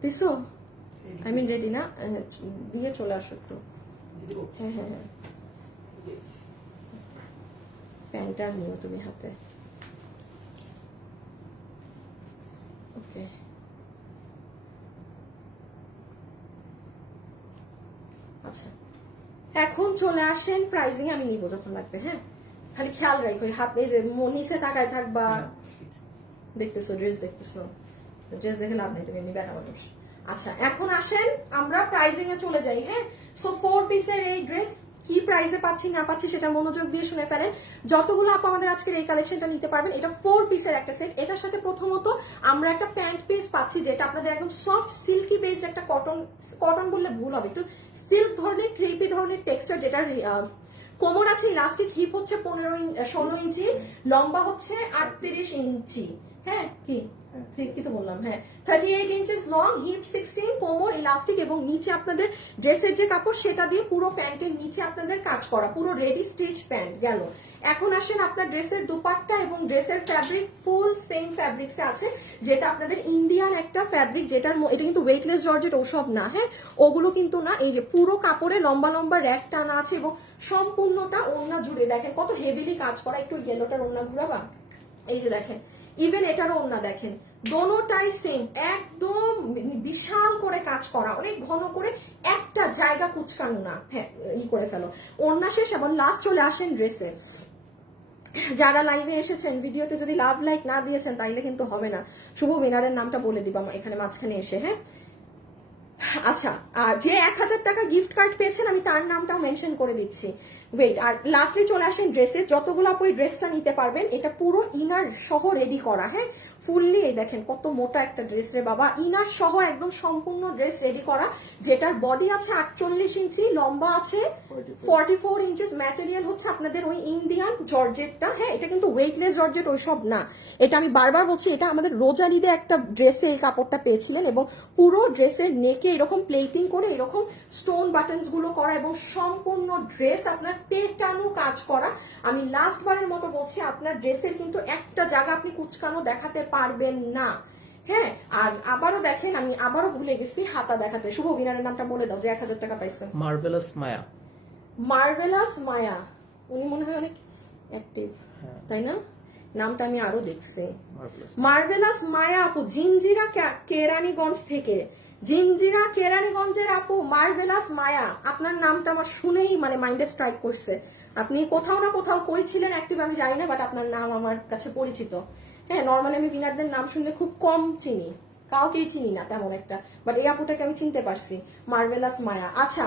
দিছো? আই মিন রেডি না? দিয়ে চলে আসো একটু। হ্যাঁ হ্যাঁ হ্যাঁ, প্যান্টটা নিও তুমি হাতে। ওকে, আচ্ছা এখন চলে আসেন প্রাইজিং। আমি নিবো যখন লাগবে। হ্যাঁ, খালি খেয়াল রাখো হাত, এই যে নিচে তাকায় থাকবা। দেখতেছো ড্রেস, দেখতেছো ড্রেস দেখে লাভ নেই, তুমি এমনি বেড়া মানুষ। আচ্ছা এখন আসেন আমরা প্রাইজিং এ চলে যাই। হ্যাঁ, সো 4 পিসের এই ড্রেস কি প্রাইসে পাচ্ছি না পাচ্ছি সেটা মনোযোগ দিয়ে শুনে ফেলেন। যতগুলো আপু আমাদের আজকের এই কালেকশনটা নিতে পারবেন, এটা 4 পিসের একটা সেট। এটার সাথে প্রথমত আমরা একটা প্যান্ট পিস পাচ্ছি, যেটা আপনাদের একদম সফট সিল্কি বেসড একটা কটন, কটন বললে ভুল হবে, একটু সিল্ক ধরনের ক্রেপি ধরনের টেক্সচার, যেটার কোমর আছে ইলাস্টিক, হিপ হচ্ছে 16 ইঞ্চি, লম্বা হচ্ছে 38 ইঞ্চি। হ্যাঁ, কি কি তো বললাম? হ্যাঁ, 38 ইঞ্চিস লং, হিপ 16, কোমর ইলাস্টিক এবং নিচে আপনাদের ড্রেসের যে কাপড় সেটা দিয়ে পুরো প্যান্টের নিচে আপনাদের কাজ করা, পুরো রেডি স্টিচ প্যান্ট গেল। এখন আসেন আপনার ড্রেসের দুপাট্টা এবং ড্রেসের ফ্যাব্রিক ফুল সেম ফ্যাব্রিক্সে আছে, যেটা আপনাদের ইন্ডিয়ান একটা ফ্যাব্রিক, যেটার এটা কিন্তু ওয়েটলেস জর্জেট ওসব না। হ্যাঁ, ওগুলো কিন্তু না। এই যে পুরো কাপড়ে লম্বা লম্বা র্যাক টানা আছে এবং সম্পূর্ণটা ওড়না জুড়ে দেখেন কত হেভিলি কাজ করা। একটু ইয়েলোটার ওড়না ঘুরাবা, এই যে দেখেন, ইভেন এটারও ওড়না দেখেন, দোনোটাই সেম, একদম বিশাল করে কাজ করা, অনেক ঘন করে, একটা জায়গা কুচকানো না। হ্যাঁ, ই করে ফেলো। ওড়না শেষ এবং লাস্ট চলে আসেন ড্রেসে। যারা লাইভে এসেছেন ভিডিওতে যদি লাভ লাইক না দিয়েছেন তাইলে কিন্তু হবে না। শুভ উইনারের নামটা বলে দিবা এখানে মাঝখানে এসে। হ্যাঁ, আচ্ছা, আর যে 1000 টাকা গিফট কার্ড পেয়েছেন আমি তার নামটাও মেনশন করে দিচ্ছি। ওয়েট, আর লাস্টলি চলে আসেন ড্রেসে। যতগুলো আপু এই ড্রেসটা নিতে পারবেন, এটা পুরো ইনার সহ রেডি করা। হ্যাঁ, ফুললি এই দেখেন কত মোটা একটা ড্রেস রে বাবা, ইনার সহ একদম সম্পূর্ণ ড্রেস রেডি করা, যেটার বডি আছে 48 ইঞ্চি, লম্বা আছে 44 ইঞ্চেস, ম্যাটেরিয়াল হচ্ছে আপনাদের ওই ইন্ডিয়ান জর্জেটটা। হ্যাঁ, এটা কিন্তু ওয়েটলেস জর্জেট ওইসব না, এটা আমি বারবার বলছি, এটা আমাদের রোজার ঈদে একটা ড্রেসে এই কাপড়টা পেয়েছিলেন, এবং পুরো ড্রেসের নেকে এরকম প্লেটিং করে এরকম স্টোন বাটনস গুলো করা, এবং সম্পূর্ণ ড্রেস আপনার পেটানো কাজ করা। আমি লাস্ট বারের মতো বলছি, আপনার ড্রেসের কিন্তু একটা জায়গা আপনি কুচকানো দেখাতে পারবেন না। হ্যাঁ, আর আবারও দেখেন, আমি আবারও ভুলে গেছি হাতা দেখাতে। শুভ, উইনারের নামটা বলে দাও যে 1000 টাকা পাইছে। মার্ভেলাস মায়া। মার্ভেলাস মায়া, উনি মনে হয় অনেক অ্যাক্টিভ, তাই না? নামটা আমি আরো দেখছি। মার্ভেলাস মায়া আপু, জিঞ্জিরা কেরানীগঞ্জ থেকে, জিঞ্জিরা কেরানীগঞ্জের আপু মার্ভেলাস মায়া, আপনার নামটা আমার শুনেই মানে মাইন্ডে স্ট্রাইক করছে। আপনি কোথাও না কোথাও কই ছিলেন অ্যাক্টিভ আমি জানি না, বাট আপনার নাম আমার কাছে পরিচিত। হ্যাঁ, নর্মালি আমি উইনারদের নাম শুনলে খুব কম চিনি, কাউকেই চিনি না তেমন একটা, বাট এই আপুটাকে আমি চিনতে পারছি, মার্ভেলাস মায়া। আচ্ছা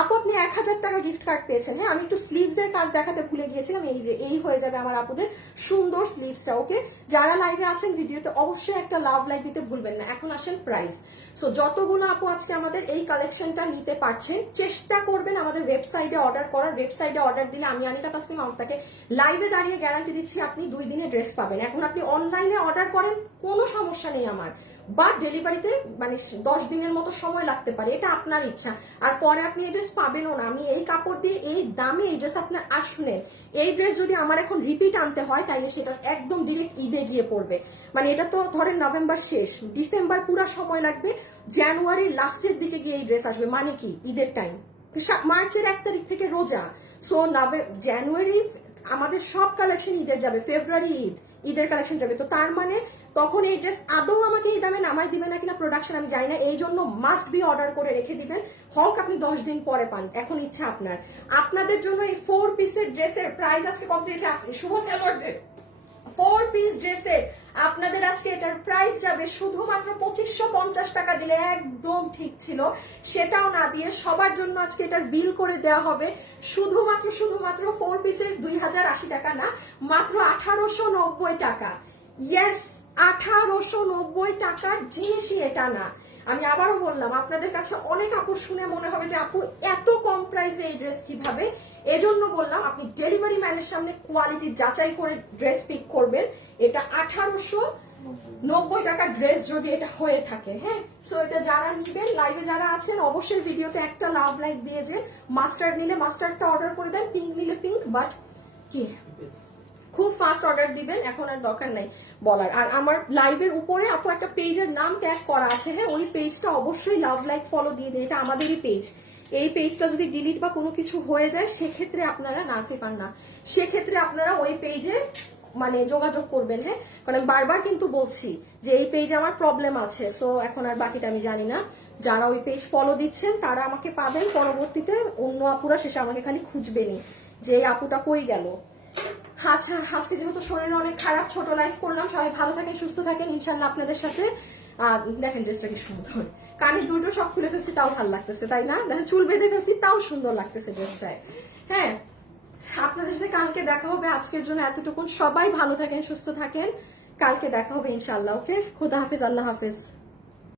আপু, আপনি 1000 টাকা গিফট কার্ড পেয়েছেন। হ্যাঁ, আমি একটু স্লিভস এর কাজ দেখাতে ভুলে গিয়েছিলাম, এই যে এই হয়ে যাবে আমার আপুদের সুন্দর স্লিভসটা। ওকে, যারা লাইভে আছেন ভিডিওতে অবশ্যই একটা লাভ লাইক দিতে ভুলবেন না। এখন আসেন প্রাইস। সো যতগুলো আপু আজকে আমাদের এই কালেকশনটা নিতে পারছেন, চেষ্টা করবেন আমাদের ওয়েবসাইটে অর্ডার করার। ওয়েবসাইটে অর্ডার দিলে আমি আনিকা তাসনিম আপনাকে লাইভে দাঁড়িয়ে গ্যারান্টি দিচ্ছি আপনি 2 দিনে ড্রেস পাবেন। এখন আপনি অনলাইনে অর্ডার করেন, কোনো সমস্যা নেই আমার, বাট ডেলিভারিতে মানে 10 দিনের মতো সময় লাগতে পারে, এটা আপনার ইচ্ছা। আর পরে আপনি এই ড্রেস পাবেনও না। আমি এই কাপড় দিয়ে এই দামে এই ড্রেস আপনার আসলে, এই ড্রেস যদি আমার এখন রিপিট আনতে হয় তাইলে সেটা একদম ডিরেক্ট ঈদে গিয়ে পড়বে। মানে এটা তো ধরেন নভেম্বর শেষ, ডিসেম্বর পুরো সময় লাগবে, জানুয়ারির লাস্টের দিকে গিয়ে এই ড্রেস আসবে। মানে কি ঈদের টাইম, মার্চের 1 তারিখ থেকে রোজা, সো জানুয়ারি আমাদের সব কালেকশন ঈদের যাবে, ফেব্রুয়ারি ঈদের কালেকশন যাবে। তো তার মানে তখন এই ড্রেস আদৌ আমাকে এই দামে নামাই দিবে না কিনা প্রোডাকশন আমি জানি না, এই জন্য মাস্ট বি অর্ডার করে রেখে দিবেন, হোক আপনি 10 দিন পরে পান, এখন ইচ্ছা আপনার। আপনাদের জন্য এই 4 পিসের ড্রেসের প্রাইস আজকে কত দিয়েছে শুভ সেলর ডে, 4 পিস ড্রেসের আপনাদের আজকে এটার প্রাইস যাবে শুধুমাত্র 2550 টাকা দিলে, একদম ঠিক ছিল, সেটাও না দিয়ে সবার জন্য আজকে এটার বিল করে দেওয়া হবে শুধুমাত্র 4 পিসের 2080 টাকা না, মাত্র 1890 টাকা। ইয়েস, 1890 টাকার জিনিসই এটা না। আমি আবারও বললাম, আপনাদের কাছে অনেক আপু শুনে মনে হবে যে আপু এত কম প্রাইসে এই ড্রেস কিভাবে, এজন্য বললাম আপনি ডেলিভারি ম্যানের সামনে কোয়ালিটি যাচাই করে ড্রেস পিক করবেন। এটা 1890 টাকার ড্রেস যদি এটা হয়ে থাকে। হ্যাঁ, সো এটা যারা নিবেন, লাইভে যারা আছেন অবশ্যই ভিডিওতে একটা লাভ লাইক দিয়ে যে, মাস্টার্ড নিলে মাস্টার্ডটা অর্ডার করে দেন, পিঙ্ক নিলে পিঙ্ক, বাট কি খুব ফাস্ট অর্ডার দিবেন, এখন আর দরকার নাই বলার। আর আমার লাইভের উপরে আপু একটা পেজের নাম ট্যাগ করা আছে, হ্যাঁ ওই পেজটা অবশ্যই লাভ লাইক ফলো দিয়ে দিন, এটা আমাদেরই পেজ। এই পেজটা যদি ডিলিট বা কোনো কিছু হয়ে যায় সেক্ষেত্রে আপনারা না পান না, সেক্ষেত্রে আপনারা ওই পেজে মানে যোগাযোগ করবেন। হ্যাঁ, কারণ বারবার কিন্তু বলছি যে এই পেজে আমার প্রবলেম আছে, সো এখন আর বাকিটা আমি জানি না। যারা ওই পেজ ফলো দিচ্ছেন তারা আমাকে পাবেন, পরবর্তীতে অন্য আপুরা শেষে আমাকে খালি খুঁজবেনি যে এই আপুটা কই গেল। আচ্ছা, আজকে যেহেতু শরীর অনেক খারাপ, ছোট লাইফ করলাম, সবাই ভালো থাকেন, সুস্থ থাকেন ইনশাল্লাহ আপনাদের সাথে। দেখেন ড্রেসটা কি সুন্দর, কানে দুটো সব খুলে ফেলছি তাও ভালো লাগতেছে, তাই না? দেখেন চুল বেঁধে ফেলছি তাও সুন্দর লাগতেছে ড্রেসটায়। হ্যাঁ, আপনাদের সাথে কালকে দেখা হবে, আজকের জন্য এতটুকুন, সবাই ভালো থাকেন, সুস্থ থাকেন, কালকে দেখা হবে ইনশাল্লাহ। ওকে, খোদা হাফেজ, আল্লাহ হাফেজ।